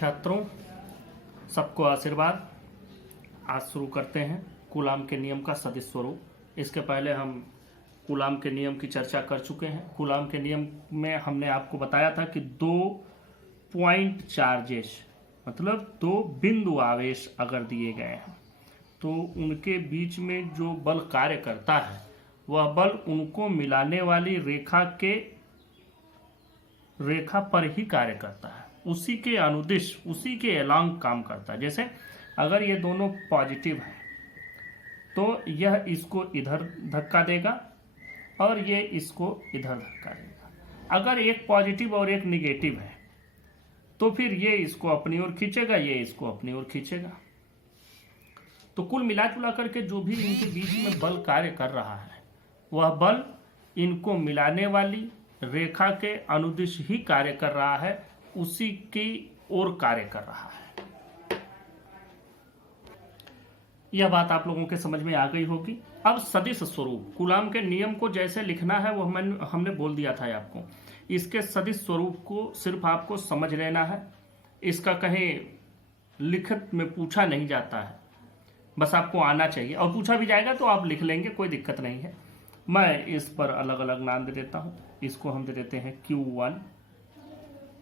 छात्रों, सबको आशीर्वाद। आज शुरू करते हैं कूलाम के नियम का सदिश स्वरूप। इसके पहले हम कूलाम के नियम की चर्चा कर चुके हैं। कूलाम के नियम में हमने आपको बताया था कि दो पॉइंट चार्जेस मतलब दो बिंदु आवेश अगर दिए गए हैं तो उनके बीच में जो बल कार्य करता है वह बल उनको मिलाने वाली रेखा पर ही कार्य करता है, उसी के अनुदिश, उसी के अलोंग काम करता है। जैसे अगर ये दोनों पॉजिटिव हैं तो यह इसको इधर धक्का देगा और ये इसको इधर धक्का देगा। अगर एक पॉजिटिव और एक निगेटिव है तो फिर ये इसको अपनी ओर खींचेगा, ये इसको अपनी ओर खींचेगा। तो कुल मिला जुला करके जो भी इनके बीच में बल कार्य कर रहा है वह बल इनको मिलाने वाली रेखा के अनुदिश ही कार्य कर रहा है, उसी की ओर कार्य कर रहा है। यह बात आप लोगों के समझ में आ गई होगी। अब सदिश स्वरूप कूलाम के नियम को जैसे लिखना है वो हमने बोल दिया था आपको। इसके सदिश स्वरूप को सिर्फ आपको समझ लेना है। इसका कहीं लिखित में पूछा नहीं जाता है, बस आपको आना चाहिए, और पूछा भी जाएगा तो आप लिख लेंगे, कोई दिक्कत नहीं है। मैं इस पर अलग अलग नाम दे देता हूँ। इसको हम दे देते हैं Q1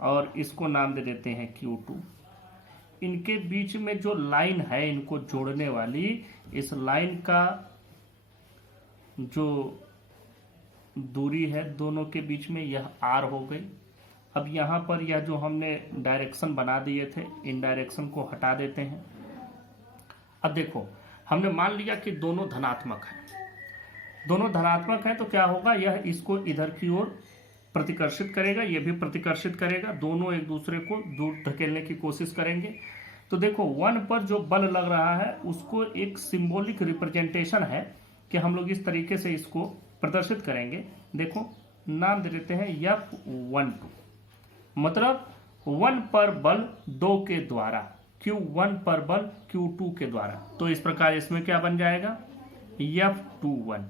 और इसको नाम दे देते हैं Q2। इनके बीच में जो लाइन है इनको जोड़ने वाली, इस लाइन का जो दूरी है दोनों के बीच में यह R हो गई। अब यहाँ पर यह जो हमने डायरेक्शन बना दिए थे, इन डायरेक्शन को हटा देते हैं। अब देखो, हमने मान लिया कि दोनों धनात्मक हैं। दोनों धनात्मक हैं तो क्या होगा, यह इसको इधर की ओर प्रतिकर्षित करेगा, यह भी प्रतिकर्षित करेगा, दोनों एक दूसरे को दूर धकेलने की कोशिश करेंगे। तो देखो 1 पर जो बल लग रहा है उसको एक सिंबॉलिक रिप्रेजेंटेशन है कि हम लोग इस तरीके से इसको प्रदर्शित करेंगे। देखो नाम दे देते हैं F12, मतलब 1 पर बल 2 के द्वारा, Q1 पर बल Q2 के द्वारा। तो इस प्रकार इसमें क्या बन जाएगा, F21,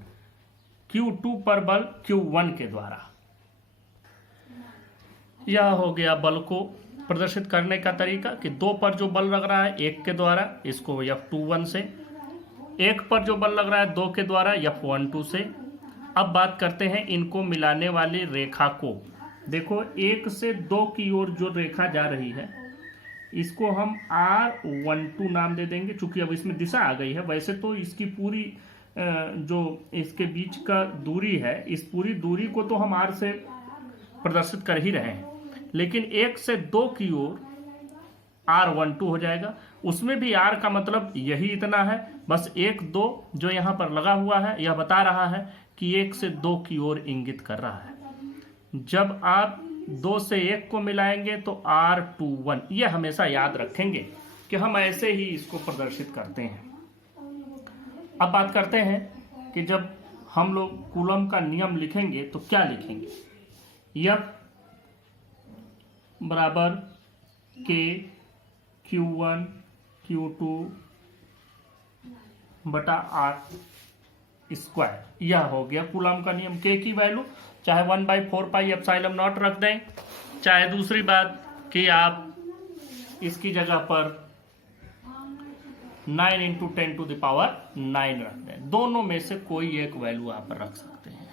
Q2 पर बल Q1 के द्वारा। यह हो गया बल को प्रदर्शित करने का तरीका कि 2 पर जो बल लग रहा है 1 के द्वारा, इसको F21 से, 1 पर जो बल लग रहा है 2 के द्वारा, F12 से। अब बात करते हैं इनको मिलाने वाली रेखा को। देखो 1 से 2 की ओर जो रेखा जा रही है इसको हम R12 नाम दे देंगे, चूंकि अब इसमें दिशा आ गई है। वैसे तो इसकी पूरी जो इसके बीच का दूरी है, इस पूरी दूरी को तो हम R से प्रदर्शित कर ही रहे हैं, लेकिन 1 से 2 की ओर R12 हो जाएगा। उसमें भी R का मतलब यही इतना है, बस 1 2 जो यहाँ पर लगा हुआ है यह बता रहा है कि 1 से 2 की ओर इंगित कर रहा है। जब आप 2 से 1 को मिलाएंगे तो R21, यह हमेशा याद रखेंगे कि हम ऐसे ही इसको प्रदर्शित करते हैं। अब बात करते हैं कि जब हम लोग कूलम का नियम लिखेंगे तो क्या लिखेंगे। F बराबर K Q1 Q2 बटा R स्क्वायर, यह हो गया कूलम का नियम। K की वैल्यू चाहे 1/4πε0 रख दें, चाहे दूसरी बात कि आप इसकी जगह पर 9 × 10⁹ रख दें। दोनों में से कोई एक वैल्यू आप रख सकते हैं,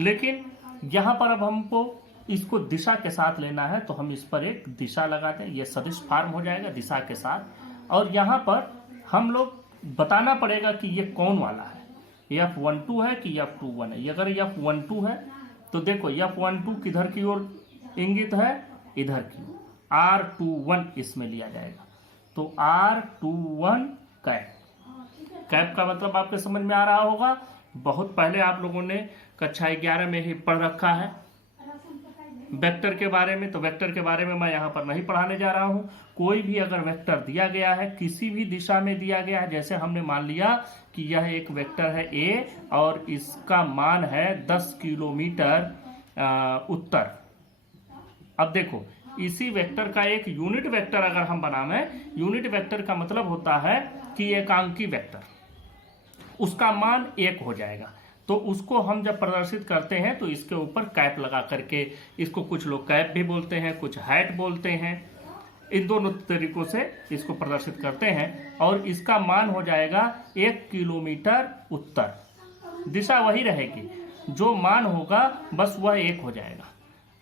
लेकिन यहाँ पर अब हमको इसको दिशा के साथ लेना है तो हम इस पर एक दिशा लगा दें, यह सदिश फॉर्म हो जाएगा दिशा के साथ। और यहाँ पर हम लोग बताना पड़ेगा कि ये कौन वाला है, F12 है कि F21 है। अगर F12 है तो देखो F12 किधर की ओर इंगित है, इधर की ओर, R21 इसमें लिया जाएगा। तो R21 कैप का मतलब आपके समझ में आ रहा होगा, बहुत पहले आप लोगों ने कक्षा 11 में ही पढ़ रखा है वेक्टर के बारे में। तो वेक्टर के बारे में मैं यहाँ पर नहीं पढ़ाने जा रहा हूँ। कोई भी अगर वेक्टर दिया गया है, किसी भी दिशा में दिया गया है, जैसे हमने मान लिया कि यह एक वेक्टर है A और इसका मान है 10 किलोमीटर उत्तर। अब देखो इसी वेक्टर का एक यूनिट वेक्टर अगर हम बनाएं, यूनिट वेक्टर का मतलब होता है कि एकांकी वेक्टर, उसका मान 1 हो जाएगा। तो उसको हम जब प्रदर्शित करते हैं तो इसके ऊपर कैप लगा करके, इसको कुछ लोग कैप भी बोलते हैं, कुछ हैट बोलते हैं, इन दोनों तरीकों से इसको प्रदर्शित करते हैं और इसका मान हो जाएगा 1 किलोमीटर उत्तर। दिशा वही रहेगी, जो मान होगा बस वह 1 हो जाएगा।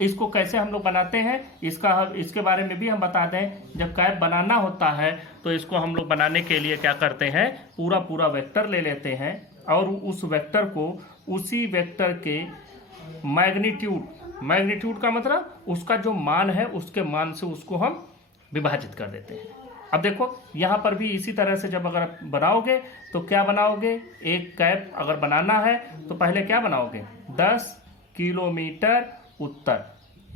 इसको कैसे हम लोग बनाते हैं इसके बारे में भी हम बताते हैं। जब कैप बनाना होता है तो इसको हम लोग बनाने के लिए क्या करते हैं, पूरा वेक्टर ले लेते हैं और उस वेक्टर को उसी वेक्टर के मैग्नीट्यूड का मतलब उसका जो मान है उसके मान से उसको हम विभाजित कर देते हैं। अब देखो यहाँ पर भी इसी तरह से जब अगर बनाओगे तो क्या बनाओगे, एक कैप अगर बनाना है तो पहले क्या बनाओगे, 10 किलोमीटर उत्तर,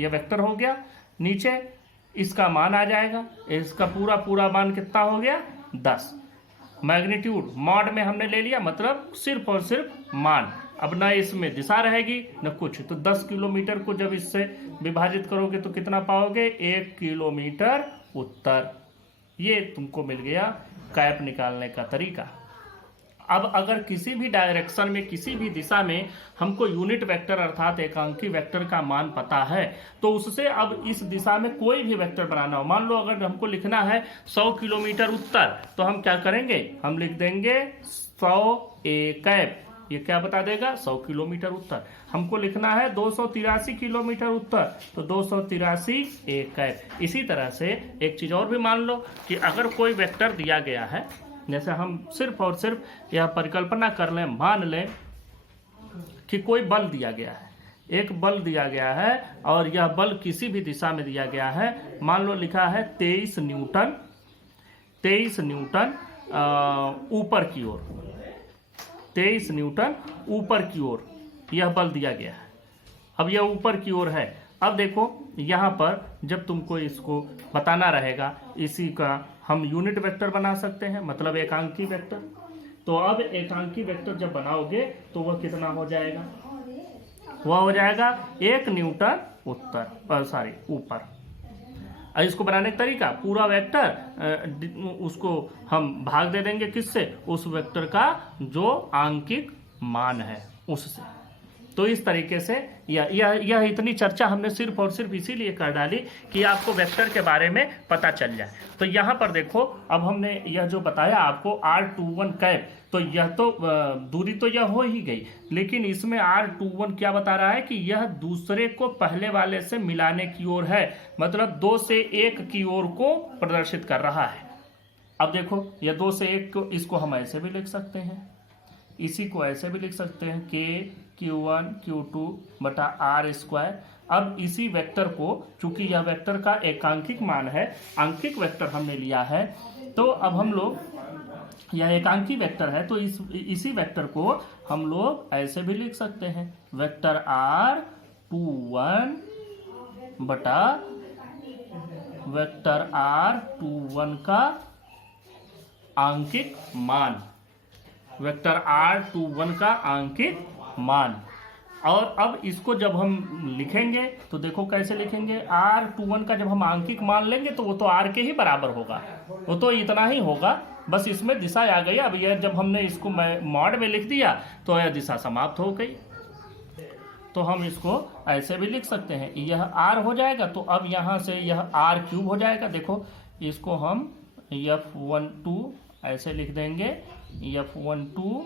यह वेक्टर हो गया। नीचे इसका मान आ जाएगा, इसका पूरा मान कितना हो गया, 10। मैग्नीट्यूड मॉड में हमने ले लिया, मतलब सिर्फ और सिर्फ मान। अब ना इसमें दिशा रहेगी न कुछ, तो 10 किलोमीटर को जब इससे विभाजित करोगे तो कितना पाओगे, 1 किलोमीटर उत्तर। ये तुमको मिल गया कैप निकालने का तरीका। अब अगर किसी भी डायरेक्शन में, किसी भी दिशा में हमको यूनिट वेक्टर अर्थात एकांकी वेक्टर का मान पता है, तो उससे अब इस दिशा में कोई भी वेक्टर बनाना हो, मान लो अगर हमको लिखना है 100 किलोमीटर उत्तर, तो हम क्या करेंगे, हम लिख देंगे 100 ए कैप। ये क्या बता देगा, 100 किलोमीटर उत्तर। हमको लिखना है 283 किलोमीटर उत्तर, तो 283 ए कैप। इसी तरह से एक चीज और भी मान लो कि अगर कोई वेक्टर दिया गया है, जैसे हम सिर्फ और सिर्फ यह परिकल्पना कर लें, मान लें कि कोई बल दिया गया है, एक बल दिया गया है और यह बल किसी भी दिशा में दिया गया है। मान लो लिखा है 23 न्यूटन ऊपर की ओर, 23 न्यूटन ऊपर की ओर यह बल दिया गया है। अब यह ऊपर की ओर है। अब देखो यहाँ पर जब तुमको इसको बताना रहेगा, इसी का हम यूनिट वेक्टर बना सकते हैं, मतलब एकांकी वेक्टर। तो अब एकांकी वेक्टर जब बनाओगे तो वह कितना हो जाएगा, वह हो जाएगा 1 न्यूटन ऊपर। इसको बनाने का तरीका, पूरा वेक्टर उसको हम भाग दे देंगे किससे, उस वेक्टर का जो आंकिक मान है उससे। तो इस तरीके से यह इतनी चर्चा हमने सिर्फ और सिर्फ इसीलिए कर डाली कि आपको वेक्टर के बारे में पता चल जाए। तो यहाँ पर देखो, अब हमने यह जो बताया आपको R21 कैप, तो यह तो दूरी तो यह हो ही गई, लेकिन इसमें R21 क्या बता रहा है कि यह दूसरे को पहले वाले से मिलाने की ओर है, मतलब 2 से 1 की ओर को प्रदर्शित कर रहा है। अब देखो यह 2 से 1 को, इसको हम ऐसे भी लिख सकते हैं, इसी को ऐसे भी लिख सकते हैं, K Q1 Q2 बटा R²। अब इसी वेक्टर को, चूंकि यह वेक्टर का एकांकिक मान है, आंकिक वेक्टर हमने लिया है, तो अब हम लोग, यह एकांकी वेक्टर है तो इसी वेक्टर को हम लोग ऐसे भी लिख सकते हैं, वेक्टर R21 बटा वेक्टर R21 का आंकिक मान, वेक्टर R21 का आंकिक मान। और अब इसको जब हम लिखेंगे तो देखो कैसे लिखेंगे, R21 का जब हम आंकिक मान लेंगे तो वो तो R के ही बराबर होगा, वो तो इतना ही होगा, बस इसमें दिशा आ गई। अब यह जब हमने इसको मॉड में लिख दिया तो यह दिशा समाप्त हो गई। तो हम इसको ऐसे भी लिख सकते हैं, यह R हो जाएगा, तो अब यहाँ से यह R³ हो जाएगा। देखो इसको हम F12 ऐसे लिख देंगे, F12।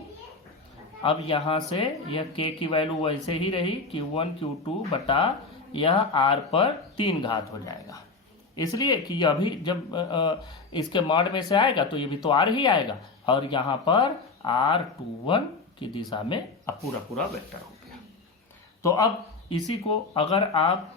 अब यहाँ से यह K की वैल्यू वैसे ही रही, Q1 Q2 बटा यह R पर 3 घात हो जाएगा, इसलिए कि यह भी जब इसके मॉड में से आएगा तो ये भी तो R ही आएगा, और यहाँ पर R21 की दिशा में अब पूरा वेक्टर हो गया। तो अब इसी को अगर आप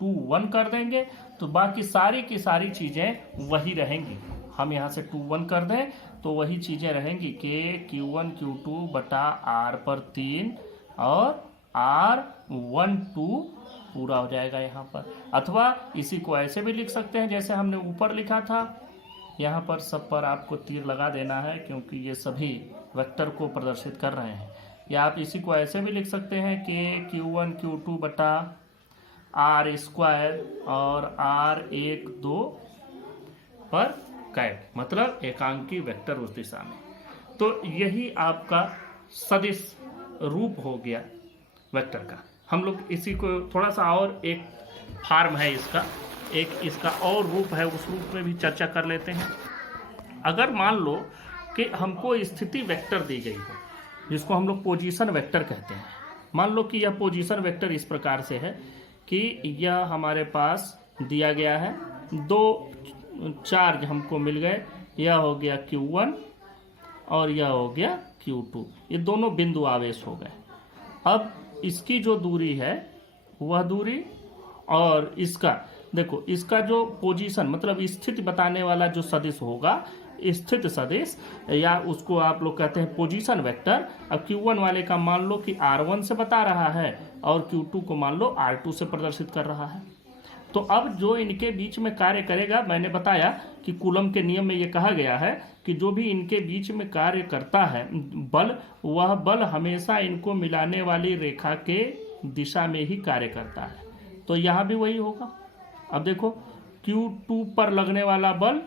2 1 कर देंगे तो बाकी सारी की सारी चीज़ें वही रहेंगी। हम यहाँ से 2 1 कर दें तो वही चीज़ें रहेंगी, K Q1 Q2 बटा R पर 3 और R12 पूरा हो जाएगा यहाँ पर। अथवा इसी को ऐसे भी लिख सकते हैं जैसे हमने ऊपर लिखा था, यहाँ पर सब पर आपको तीर लगा देना है क्योंकि ये सभी वेक्टर को प्रदर्शित कर रहे हैं। या आप इसी को ऐसे भी लिख सकते हैं K Q1 Q2 बटा R² और R12 पर कैप, मतलब एकांकी वेक्टर उस दिशा में। तो यही आपका सदिश रूप हो गया वेक्टर का। हम लोग इसी को थोड़ा सा और एक फॉर्म है इसका, एक इसका और रूप है, उस रूप में भी चर्चा कर लेते हैं। अगर मान लो कि हमको स्थिति वेक्टर दी गई हो, जिसको हम लोग पोजीशन वेक्टर कहते हैं। मान लो कि यह पोजीशन वेक्टर इस प्रकार से है कि यह हमारे पास दिया गया है, दो चार्ज हमको मिल गए, यह हो गया Q1 और यह हो गया Q2, ये दोनों बिंदु आवेश हो गए। अब इसकी जो दूरी है वह दूरी, और इसका देखो, इसका जो पोजीशन मतलब स्थिति बताने वाला जो सदिश होगा, स्थित सदिश, या उसको आप लोग कहते हैं पोजीशन वेक्टर। अब Q1 वाले का मान लो कि R1 से बता रहा है और Q2 को मान लो R2 से प्रदर्शित कर रहा है। तो अब जो इनके बीच में कार्य करेगा, मैंने बताया कि कूलम के नियम में ये कहा गया है कि जो भी इनके बीच में कार्य करता है बल, वह बल हमेशा इनको मिलाने वाली रेखा के दिशा में ही कार्य करता है। तो यहाँ भी वही होगा। अब देखो, Q2 पर लगने वाला बल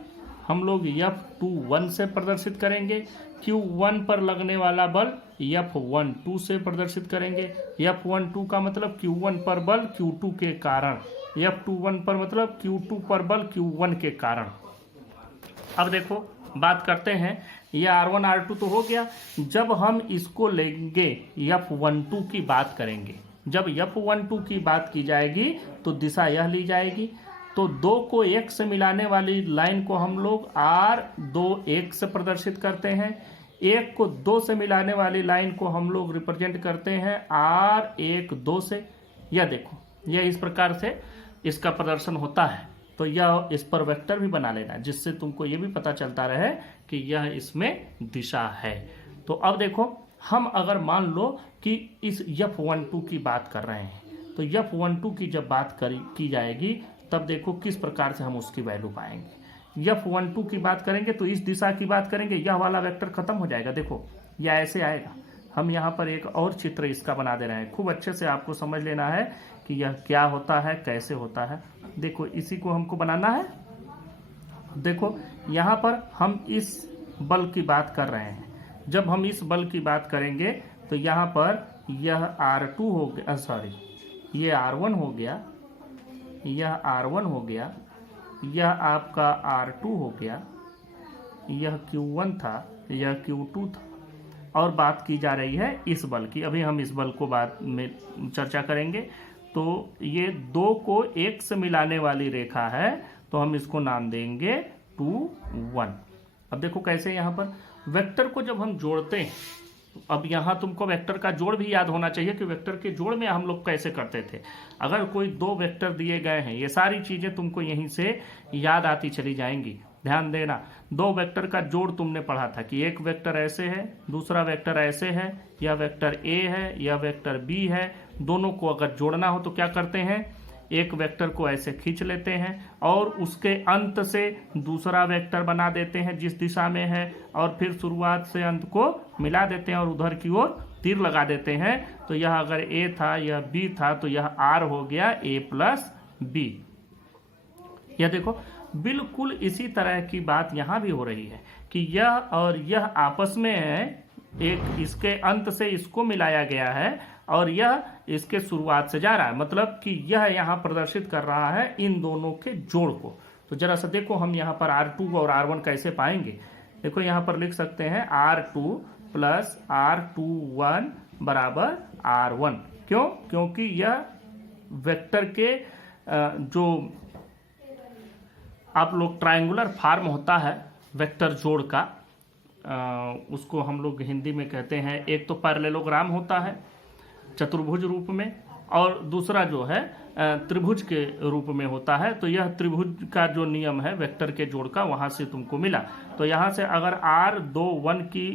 हम लोग F21 से प्रदर्शित करेंगे, Q1 पर लगने वाला बल F12 से प्रदर्शित करेंगे। F12 का मतलब Q1 पर बल Q2 के कारण, F21 पर मतलब Q2 पर बल Q1 के कारण। अब देखो बात करते हैं, ये R1 R2 तो हो गया। जब हम इसको लेंगे F12 की बात करेंगे, जब F12 की बात की जाएगी तो दिशा यह ली जाएगी। तो 2 को 1 से मिलाने वाली लाइन को हम लोग R21 से प्रदर्शित करते हैं, 1 को 2 से मिलाने वाली लाइन को हम लोग रिप्रेजेंट करते हैं R12 से। यह देखो, यह इस प्रकार से इसका प्रदर्शन होता है। तो यह इस पर वेक्टर भी बना लेना, जिससे तुमको ये भी पता चलता रहे कि यह इसमें दिशा है। तो अब देखो, हम अगर मान लो कि इस F12 की बात कर रहे हैं, तो F12 की जब बात की जाएगी तब देखो किस प्रकार से हम उसकी वैल्यू पाएंगे। F12 की बात करेंगे तो इस दिशा की बात करेंगे, यह वाला वेक्टर खत्म हो जाएगा। देखो यह ऐसे आएगा। हम यहाँ पर एक और चित्र इसका बना दे रहे हैं, खूब अच्छे से आपको समझ लेना है कि यह क्या होता है, कैसे होता है। देखो इसी को हमको बनाना है। देखो यहाँ पर हम इस बल की बात कर रहे हैं। जब हम इस बल की बात करेंगे तो यहाँ पर यह R2 हो गया, सॉरी ये R1 हो गया, यह R1 हो गया, यह आपका R2 हो गया, यह Q1 था, यह Q2 था। और बात की जा रही है इस बल की। अभी हम इस बल को बाद में चर्चा करेंगे। तो ये 2 को 1 से मिलाने वाली रेखा है, तो हम इसको नाम देंगे 2 1। अब देखो कैसे, यहाँ पर वेक्टर को जब हम जोड़ते हैं, अब यहाँ तुमको वेक्टर का जोड़ भी याद होना चाहिए कि वेक्टर के जोड़ में हम लोग कैसे करते थे। अगर कोई 2 वेक्टर दिए गए हैं, ये सारी चीज़ें तुमको यहीं से याद आती चली जाएंगी। ध्यान देना, 2 वेक्टर का जोड़ तुमने पढ़ा था कि एक वेक्टर ऐसे है, दूसरा वेक्टर ऐसे है, यह वेक्टर A है, यह वेक्टर B है। दोनों को अगर जोड़ना हो तो क्या करते हैं, एक वेक्टर को ऐसे खींच लेते हैं और उसके अंत से दूसरा वेक्टर बना देते हैं जिस दिशा में है, और फिर शुरुआत से अंत को मिला देते हैं और उधर की ओर तीर लगा देते हैं। तो यह अगर A था, यह B था, तो यह R हो गया A प्लस B। यह देखो बिल्कुल इसी तरह की बात यहाँ भी हो रही है कि यह और यह आपस में है, एक इसके अंत से इसको मिलाया गया है और यह इसके शुरुआत से जा रहा है, मतलब कि यह यहाँ प्रदर्शित कर रहा है इन दोनों के जोड़ को। तो जरा सा देखो हम यहाँ पर R2 और R1 कैसे पाएंगे। देखो यहाँ पर लिख सकते हैं R2 प्लस R21 बराबर R1। क्यों? क्योंकि यह वेक्टर के जो आप लोग ट्रायंगुलर फॉर्म होता है वेक्टर जोड़ का, उसको हम लोग हिंदी में कहते हैं, एक तो पैरेललोग्राम होता है चतुर्भुज रूप में, और दूसरा जो है त्रिभुज के रूप में होता है। तो यह त्रिभुज का जो नियम है वेक्टर के जोड़ का, वहाँ से तुमको मिला। तो यहाँ से अगर R21 की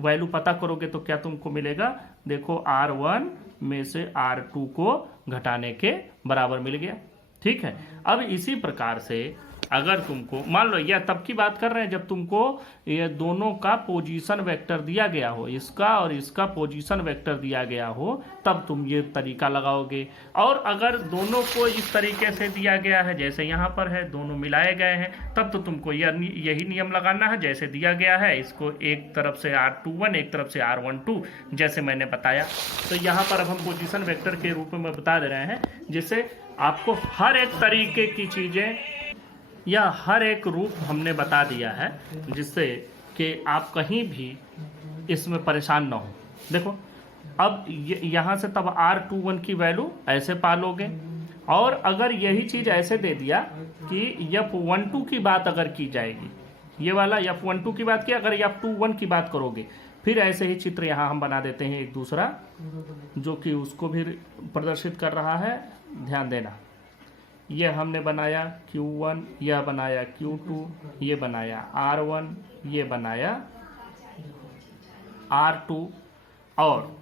वैल्यू पता करोगे तो क्या तुमको मिलेगा, देखो R1 में से R2 को घटाने के बराबर मिल गया। ठीक है। अब इसी प्रकार से अगर तुमको मान लो, यह तब की बात कर रहे हैं जब तुमको ये दोनों का पोजीशन वेक्टर दिया गया हो, इसका और इसका पोजीशन वेक्टर दिया गया हो, तब तुम ये तरीका लगाओगे। और अगर दोनों को इस तरीके से दिया गया है जैसे यहाँ पर है, दोनों मिलाए गए हैं, तब तो तुमको यही नियम लगाना है जैसे दिया गया है। इसको एक तरफ से R21, एक तरफ से R12, जैसे मैंने बताया। तो यहाँ पर अब हम पोजीशन वेक्टर के रूप में बता दे रहे हैं, जैसे आपको हर एक तरीके की चीज़ें या हर एक रूप हमने बता दिया है, जिससे कि आप कहीं भी इसमें परेशान ना हो। देखो अब यहाँ से तब R21 की वैल्यू ऐसे पालोगे, और अगर यही चीज़ ऐसे दे दिया कि F12 की बात अगर की जाएगी, ये वाला F12 की बात की, अगर F21 की बात करोगे, फिर ऐसे ही चित्र यहाँ हम बना देते हैं एक दूसरा, जो कि उसको भी प्रदर्शित कर रहा है। ध्यान देना, ये हमने बनाया Q1, यह बनाया Q2, ये बनाया R1, ये बनाया R2, और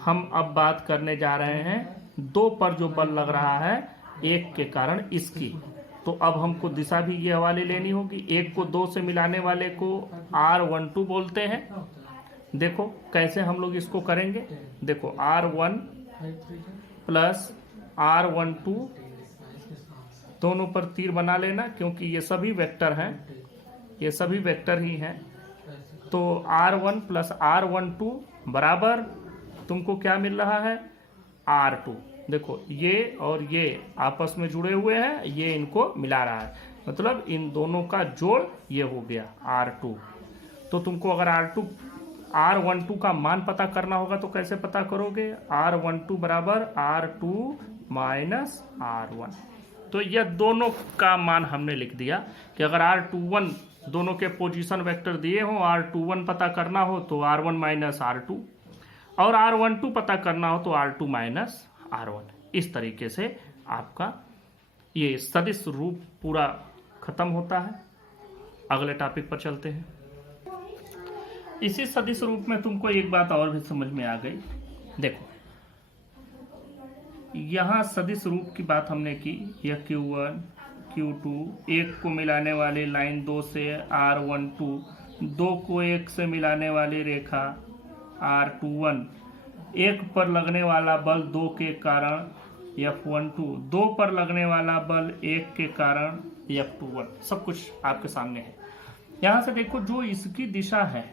हम अब बात करने जा रहे हैं 2 पर जो बल लग रहा है 1 के कारण इसकी। तो अब हमको दिशा भी ये वाली लेनी होगी। 1 को 2 से मिलाने वाले को R12 बोलते हैं। देखो कैसे हम लोग इसको करेंगे। देखो R1 प्लस R12, दोनों पर तीर बना लेना, क्योंकि ये सभी वेक्टर हैं, ये सभी वेक्टर ही हैं। तो R1 प्लस R12 बराबर तुमको क्या मिल रहा है, R2। देखो ये और ये आपस में जुड़े हुए हैं, ये इनको मिला रहा है, मतलब इन दोनों का जोड़ ये हो गया R2। तो तुमको अगर R12 का मान पता करना होगा तो कैसे पता करोगे, R12 बराबर R2 माइनस R1। तो यह दोनों का मान हमने लिख दिया कि अगर R21 दोनों के पोजीशन वेक्टर दिए हो, R21 पता करना हो तो R1 माइनस R2, और R12 पता करना हो तो R2 माइनस R1। इस तरीके से आपका ये सदिश रूप पूरा खत्म होता है। अगले टॉपिक पर चलते हैं। इसी सदिश रूप में तुमको एक बात और भी समझ में आ गई। देखो यहाँ सदिश रूप की बात हमने की, यह Q1 Q2, 1 को मिलाने वाली लाइन 2 से R12, 2 को 1 से मिलाने वाली रेखा R21, 1 पर लगने वाला बल 2 के कारण F12, 2 पर लगने वाला बल 1 के कारण F21। सब कुछ आपके सामने है। यहाँ से देखो जो इसकी दिशा है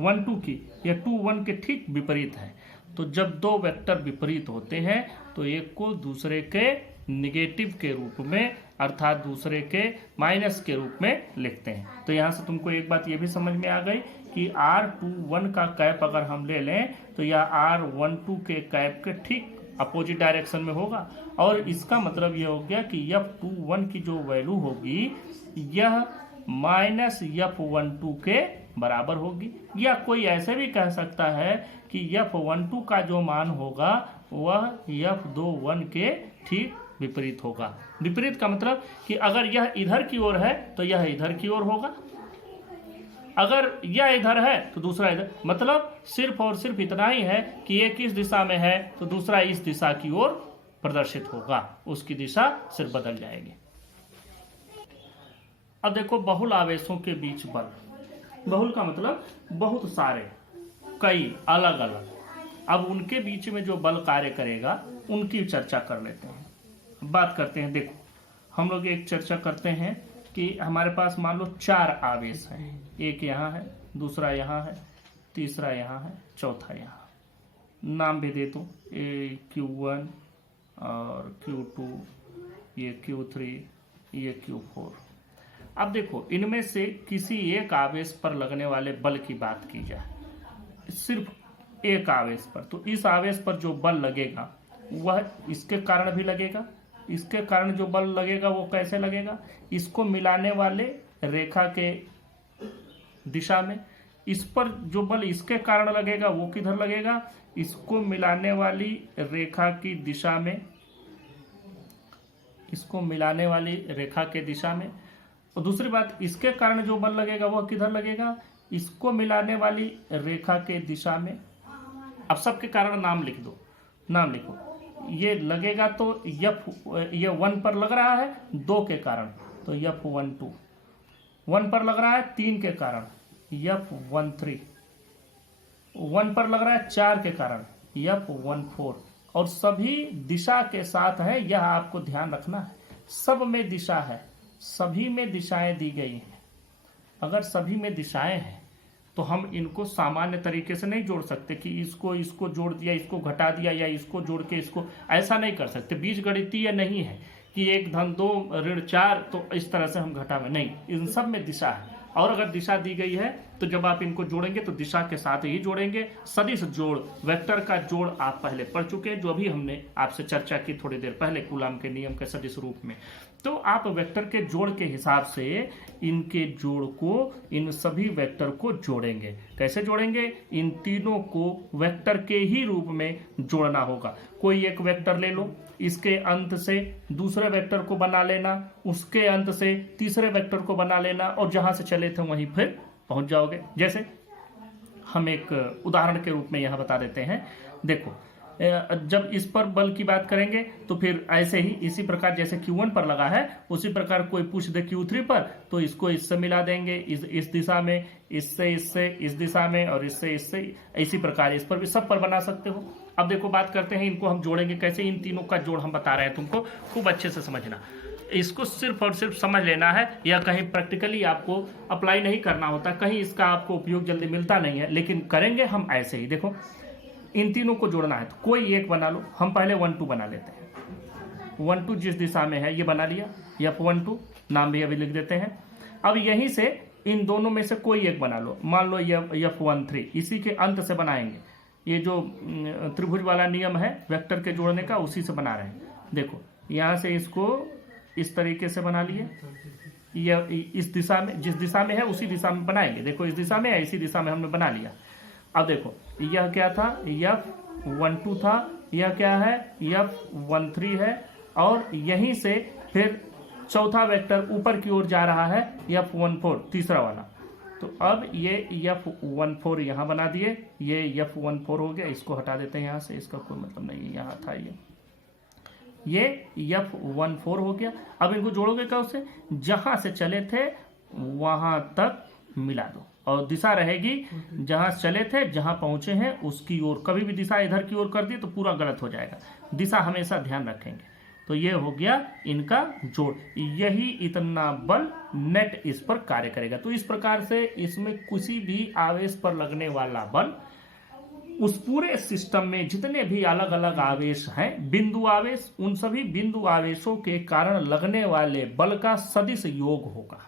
1-2 की, यह 2-1 के ठीक विपरीत है। तो जब दो वेक्टर विपरीत होते हैं तो एक को दूसरे के निगेटिव के रूप में, अर्थात दूसरे के माइनस के रूप में लिखते हैं। तो यहाँ से तुमको एक बात ये भी समझ में आ गई कि R21 का कैप अगर हम ले लें तो यह R12 के कैप के ठीक अपोजिट डायरेक्शन में होगा, और इसका मतलब यह हो गया कि F21 की जो वैल्यू होगी यह माइनस F12 के बराबर होगी। या कोई ऐसे भी कह सकता है कि F12 का जो मान होगा वह F21 के ठीक विपरीत होगा। विपरीत का मतलब कि अगर यह इधर की ओर है तो यह इधर की ओर होगा, अगर यह इधर है तो दूसरा इधर। मतलब सिर्फ और सिर्फ इतना ही है कि एक इस दिशा में है तो दूसरा इस दिशा की ओर प्रदर्शित होगा, उसकी दिशा सिर्फ बदल जाएगी। अब देखो बहुल आवेशों के बीच बल। बहुल का मतलब बहुत सारे, कई, अलग अलग। अब उनके बीच में जो बल कार्य करेगा उनकी चर्चा कर लेते हैं, बात करते हैं। देखो हम लोग एक चर्चा करते हैं कि हमारे पास मान लो 4 आवेश हैं। एक यहाँ है, दूसरा यहाँ है, तीसरा यहाँ है, चौथा यहाँ। नाम भी दे दूँ, Q1 और Q2, ये Q3, ये Q4। अब देखो इनमें से किसी एक आवेश पर लगने वाले बल की बात की जाए, सिर्फ एक आवेश पर, तो इस आवेश पर जो बल लगेगा वह इसके कारण भी लगेगा। इसके कारण जो बल लगेगा वो कैसे लगेगा, इसको मिलाने वाले रेखा के दिशा में। इस पर जो बल इसके कारण लगेगा वो किधर लगेगा, इसको मिलाने वाली रेखा की दिशा में, इसको मिलाने वाली रेखा के दिशा में। और दूसरी बात, इसके कारण जो बल लगेगा वह किधर लगेगा, इसको मिलाने वाली रेखा के दिशा में। अब सबके कारण नाम लिख दो, नाम लिखो। ये लगेगा तो ये 1 पर लग रहा है 2 के कारण तो F12, 1 पर लग रहा है 3 के कारण F13, 1 पर लग रहा है 4 के कारण F14, और सभी दिशा के साथ है। यह आपको ध्यान रखना है, सब में दिशा है, सभी में दिशाएं दी गई हैं। अगर सभी में दिशाएं हैं तो हम इनको सामान्य तरीके से नहीं जोड़ सकते कि इसको इसको जोड़ दिया, इसको घटा दिया, या इसको जोड़ के इसको, ऐसा नहीं कर सकते। बीजगणितीय नहीं है कि 1 धन 2 ऋण 4 तो इस तरह से हम घटावें, नहीं, इन सब में दिशा है। और अगर दिशा दी गई है तो जब आप इनको जोड़ेंगे तो दिशा के साथ ही जोड़ेंगे। सदिश जोड़, वेक्टर का जोड़ आप पहले पढ़ चुके हैं, जो अभी हमने आपसे चर्चा की थोड़ी देर पहले कूलाम के नियम के सदिश रूप में। तो आप वेक्टर के जोड़ के हिसाब से इनके जोड़ को, इन सभी वेक्टर को जोड़ेंगे। कैसे जोड़ेंगे? इन तीनों को वेक्टर के ही रूप में जोड़ना होगा। कोई एक वेक्टर ले लो, इसके अंत से दूसरे वेक्टर को बना लेना, उसके अंत से तीसरे वेक्टर को बना लेना, और जहां से चले थे वहीं फिर पहुंच जाओगे। जैसे हम एक उदाहरण के रूप में यहां बता देते हैं। देखो, जब इस पर बल की बात करेंगे तो फिर ऐसे ही इसी प्रकार जैसे Q1 पर लगा है, उसी प्रकार कोई पूछ दे Q3 पर तो इसको इससे मिला देंगे, इस दिशा में, इससे इससे इस दिशा में, और इससे इससे, इसी प्रकार इस पर भी सब पर बना सकते हो। अब देखो बात करते हैं इनको हम जोड़ेंगे कैसे। इन तीनों का जोड़ हम बता रहे हैं, तुमको खूब अच्छे से समझना। इसको सिर्फ और सिर्फ समझ लेना है, या कहीं प्रैक्टिकली आपको अप्लाई नहीं करना होता, कहीं इसका आपको उपयोग जल्दी मिलता नहीं है, लेकिन करेंगे हम ऐसे ही। देखो, इन तीनों को जोड़ना है तो कोई एक बना लो। हम पहले 1 2 बना लेते हैं। 1 2 जिस दिशा में है ये बना लिया, F12 नाम भी अभी लिख देते हैं। अब यहीं से इन दोनों में से कोई एक बना लो, मान लो F13, इसी के अंत से बनाएंगे। ये जो त्रिभुज वाला नियम है वेक्टर के जोड़ने का, उसी से बना रहे हैं। देखो, यहाँ से इसको इस तरीके से बना लिए, ये इस दिशा में, जिस दिशा में है उसी दिशा में बनाएंगे। देखो, इस दिशा में है, इसी दिशा में हमने बना लिया। अब देखो, यह क्या था? F12 था, यह क्या है? F13 है, और यहीं से फिर चौथा वेक्टर ऊपर की ओर जा रहा है, F14 तीसरा वाला। तो अब ये F14 यहाँ बना दिए, ये F14 हो गया। इसको हटा देते हैं यहाँ से, इसका कोई मतलब नहीं है, यहाँ था ये F14 हो गया। अब इनको जोड़ोगे क्या? उससे जहां से चले थे वहां तक मिला दो, और दिशा रहेगी जहां चले थे, जहां पहुंचे हैं उसकी ओर। कभी भी दिशा इधर की ओर कर दी तो पूरा गलत हो जाएगा, दिशा हमेशा ध्यान रखेंगे। तो ये हो गया इनका जोड़। यही इतना बल नेट इस पर कार्य करेगा। तो इस प्रकार से इसमें किसी भी आवेश पर लगने वाला बल, उस पूरे सिस्टम में जितने भी अलग अलग आवेश हैं, बिंदु आवेश, उन सभी बिंदु आवेशों के कारण लगने वाले बल का सदिश योग होगा।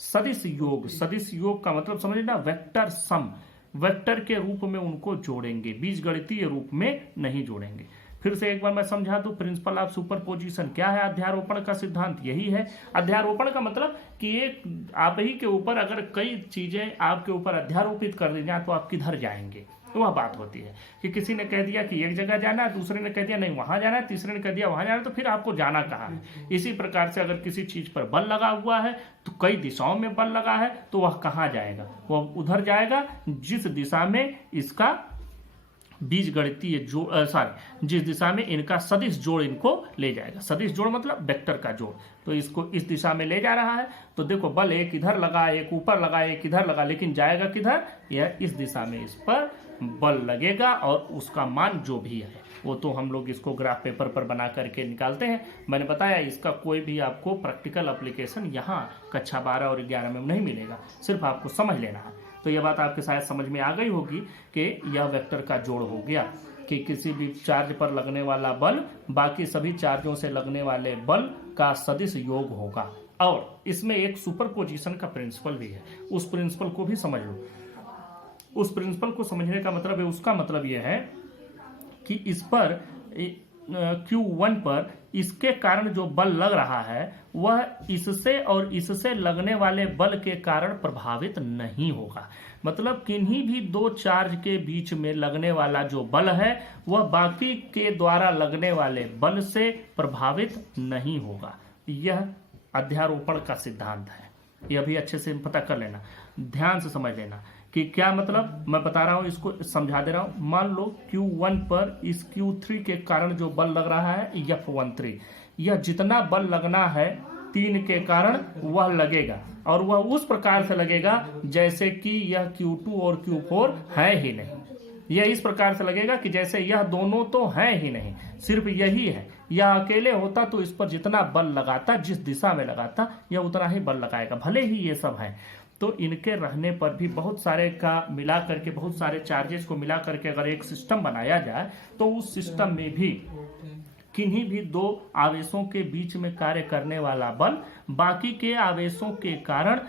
सदिश योग, सदिश योग का मतलब समझना, वेक्टर सम, वेक्टर के रूप में उनको जोड़ेंगे, बीजगणितीय रूप में नहीं जोड़ेंगे। फिर से एक बार मैं समझा दूं, प्रिंसिपल ऑफ सुपरपोजिशन क्या है? अध्यारोपण का सिद्धांत यही है। अध्यारोपण का मतलब कि एक आप ही के ऊपर अगर कई चीजें आपके ऊपर अध्यारोपित कर दी जाए तो आप किधर जाएंगे, तो वह बात होती है कि किसी ने कह दिया कि एक जगह जाना है, दूसरे ने कह दिया नहीं वहां जाना है, तीसरे ने कह दिया वहां जाना है, तो फिर आपको जाना कहाँ है। इसी प्रकार से अगर किसी चीज पर बल लगा हुआ है तो कई दिशाओं में बल लगा है, तो वह कहाँ जाएगा? वह उधर जाएगा जिस दिशा में इसका बीजगणितीय जोड़, जिस दिशा में इनका सदिश जोड़ इनको ले जाएगा। सदिश जोड़ मतलब वेक्टर का जोड़। तो इसको इस दिशा में ले जा रहा है, तो देखो बल एक इधर लगा, एक ऊपर लगा, एक इधर लगा, लेकिन जाएगा किधर? यह इस दिशा में इस पर बल लगेगा, और उसका मान जो भी है वो तो हम लोग इसको ग्राफ पेपर पर बना करके निकालते हैं। मैंने बताया इसका कोई भी आपको प्रैक्टिकल एप्लीकेशन यहाँ कक्षा 12 और 11 में नहीं मिलेगा, सिर्फ आपको समझ लेना है। तो यह बात आपके शायद समझ में आ गई होगी कि यह वेक्टर का जोड़ हो गया कि किसी भी चार्ज पर लगने वाला बल बाकी सभी चार्जों से लगने वाले बल का सदिश योग होगा। और इसमें एक सुपरपोजिशन का प्रिंसिपल भी है, उस प्रिंसिपल को भी समझ लो। उस प्रिंसिपल को समझने का मतलब है, उसका मतलब यह है कि इस पर Q1 पर इसके कारण जो बल लग रहा है वह इससे और इससे लगने वाले बल के कारण प्रभावित नहीं होगा। मतलब किन्हीं भी दो चार्ज के बीच में लगने वाला जो बल है वह बाकी के द्वारा लगने वाले बल से प्रभावित नहीं होगा। यह अध्यारोपण का सिद्धांत है, यह भी अच्छे से पता कर लेना, ध्यान से समझ लेना कि क्या मतलब मैं बता रहा हूं, इसको समझा दे रहा हूं। मान लो Q1 पर इस Q3 के कारण जो बल लग रहा है F13, यह जितना बल लगना है 3 के कारण वह लगेगा, और वह उस प्रकार से लगेगा जैसे कि यह Q2 और Q4 है ही नहीं। यह इस प्रकार से लगेगा कि जैसे यह दोनों तो हैं ही नहीं, सिर्फ यही है। यह अकेले होता तो इस पर जितना बल लगाता, जिस दिशा में लगाता, यह उतना ही बल लगाएगा, भले ही ये सब है। तो इनके रहने पर भी बहुत सारे का मिला करके, बहुत सारे चार्जेस को मिला करके अगर एक सिस्टम बनाया जाए तो उस सिस्टम में भी किन्हीं भी दो आवेशों के बीच में कार्य करने वाला बल बाकी के आवेशों के कारण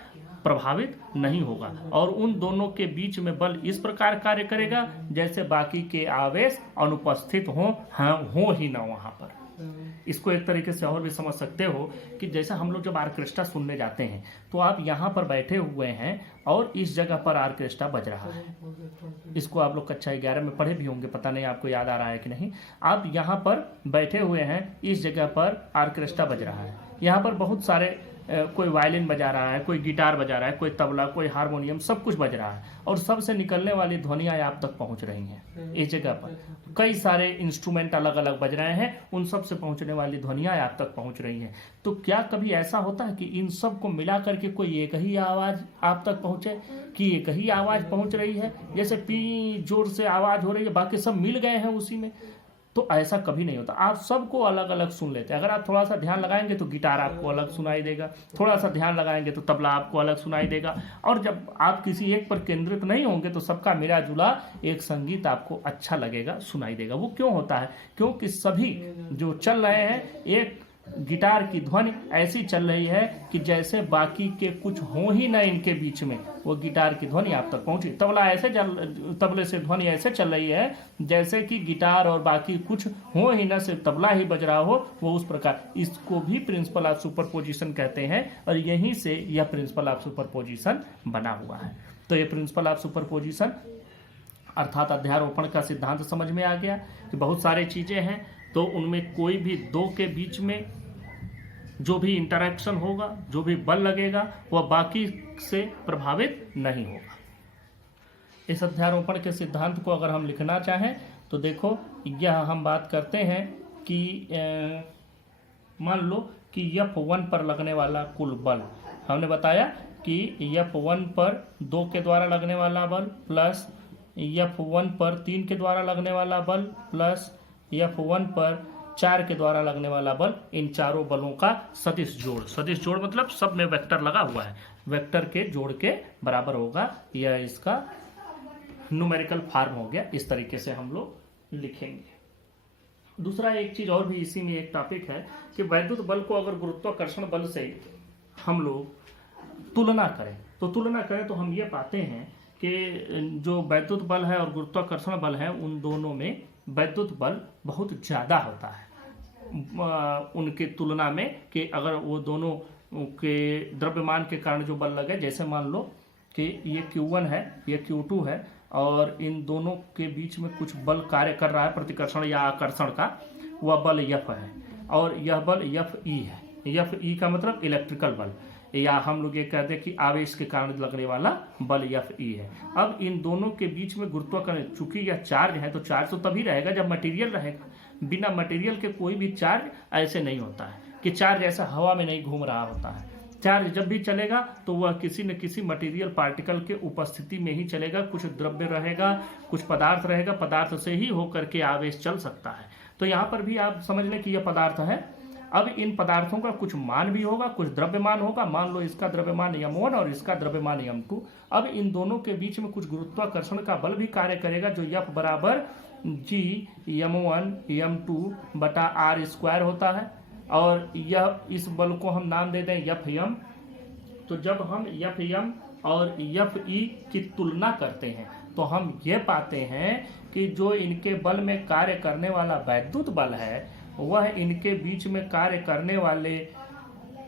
प्रभावित नहीं होगा, और उन दोनों के बीच में बल इस प्रकार कार्य करेगा जैसे बाकी के आवेश अनुपस्थित हो ही ना वहां पर। इसको एक तरीके से और भी समझ सकते हो कि जैसे हम लोग जब आर्केस्ट्रा सुनने जाते हैं तो आप यहाँ पर बैठे हुए हैं और इस जगह पर आर्केस्ट्रा बज रहा है। इसको आप लोग कक्षा 11 में पढ़े भी होंगे, पता नहीं आपको याद आ रहा है कि नहीं। आप यहाँ पर बैठे हुए हैं, इस जगह पर आर्केस्ट्रा बज रहा है। यहाँ पर बहुत सारे कोई वायलिन बजा रहा है, कोई गिटार बजा रहा है, कोई तबला, कोई हारमोनियम, सब कुछ बज रहा है और सबसे निकलने वाली ध्वनियां आप तक पहुंच रही हैं। इस जगह पर कई सारे इंस्ट्रूमेंट अलग अलग बज रहे हैं, उन सब से पहुंचने वाली ध्वनियां आप तक पहुंच रही हैं। तो क्या कभी ऐसा होता है कि इन सब को मिला करके कोई एक ही आवाज आप तक पहुंचे, कि एक ही आवाज पहुंच रही है, जैसे पी जोर से आवाज हो रही है, बाकी सब मिल गए हैं उसी में? तो ऐसा कभी नहीं होता। आप सबको अलग अलग सुन लेते हैं। अगर आप थोड़ा सा ध्यान लगाएंगे तो गिटार आपको अलग सुनाई देगा, थोड़ा सा ध्यान लगाएंगे तो तबला आपको अलग सुनाई देगा, और जब आप किसी एक पर केंद्रित नहीं होंगे तो सबका मिला जुला एक संगीत आपको अच्छा लगेगा, सुनाई देगा। वो क्यों होता है? क्योंकि सभी जो चल रहे हैं, एक गिटार की ध्वनि ऐसी चल रही है कि जैसे बाकी के कुछ हो ही ना इनके बीच में, वो गिटार की ध्वनि आप तक पहुंची। तबले से ध्वनि ऐसे चल रही है जैसे कि गिटार और बाकी कुछ हो ही ना, सिर्फ तबला ही बज रहा हो, वो उस प्रकार। इसको भी प्रिंसिपल ऑफ सुपरपोजिशन कहते हैं, और यहीं से यह प्रिंसिपल ऑफ सुपरपोजिशन बना हुआ है। तो ये प्रिंसिपल ऑफ सुपरपोजिशन अर्थात अध्यारोपण का सिद्धांत समझ में आ गया कि बहुत सारे चीजें हैं, तो उनमें कोई भी दो के बीच में जो भी इंटरेक्शन होगा, जो भी बल लगेगा, वह बाकी से प्रभावित नहीं होगा। इस अध्यारोपण के सिद्धांत को अगर हम लिखना चाहें तो देखो, यह हम बात करते हैं कि मान लो कि F1 पर लगने वाला कुल बल, हमने बताया कि F1 पर 2 के द्वारा लगने वाला बल प्लस F1 पर 3 के द्वारा लगने वाला बल प्लस F1 पर 4 के द्वारा लगने वाला बल, इन चारों बलों का सदिश जोड़। सदिश जोड़ मतलब सब में वेक्टर लगा हुआ है, वेक्टर के जोड़ के बराबर होगा। यह इसका न्यूमेरिकल फॉर्म हो गया। इस तरीके से हम लोग लिखेंगे। दूसरा एक चीज और भी इसी में एक टॉपिक है कि वैद्युत बल को अगर गुरुत्वाकर्षण बल से हम लोग तुलना करें तो हम ये पाते हैं कि जो वैद्युत बल है और गुरुत्वाकर्षण बल है, उन दोनों में वैद्युत बल बहुत ज़्यादा होता है उनके तुलना में, कि अगर वो दोनों के द्रव्यमान के कारण जो बल लगे, जैसे मान लो कि ये Q1 है, ये Q2 है, और इन दोनों के बीच में कुछ बल कार्य कर रहा है, प्रतिकर्षण या आकर्षण का, वह बल F है, और यह बल Fe है। Fe का मतलब इलेक्ट्रिकल बल, या हम लोग ये कहते हैं कि आवेश के कारण लगने वाला बल Fe है। अब इन दोनों के बीच में गुरुत्वाकर्षण, चूंकि यह चार्ज है तो चार्ज तो तभी रहेगा जब मटेरियल रहेगा। बिना मटेरियल के कोई भी चार्ज ऐसे नहीं होता है कि चार्ज ऐसा हवा में नहीं घूम रहा होता है। चार्ज जब भी चलेगा तो वह किसी न किसी मटेरियल पार्टिकल के उपस्थिति में ही चलेगा। कुछ द्रव्य रहेगा, कुछ पदार्थ रहेगा, पदार्थ से ही होकर के आवेश चल सकता है। तो यहाँ पर भी आप समझ लें कि यह पदार्थ है। अब इन पदार्थों का कुछ मान भी होगा, कुछ द्रव्यमान होगा। मान लो इसका द्रव्यमान m1 और इसका द्रव्यमान m2। अब इन दोनों के बीच में कुछ गुरुत्वाकर्षण का बल भी कार्य करेगा, जो F बराबर G m1 m2 बटा r² होता है, और यह इस बल को हम नाम दे दें Fm। तो जब हम Fm और Fe की तुलना करते हैं तो हम ये पाते हैं कि जो इनके बल में कार्य करने वाला वैद्युत बल है, वह इनके बीच में कार्य करने वाले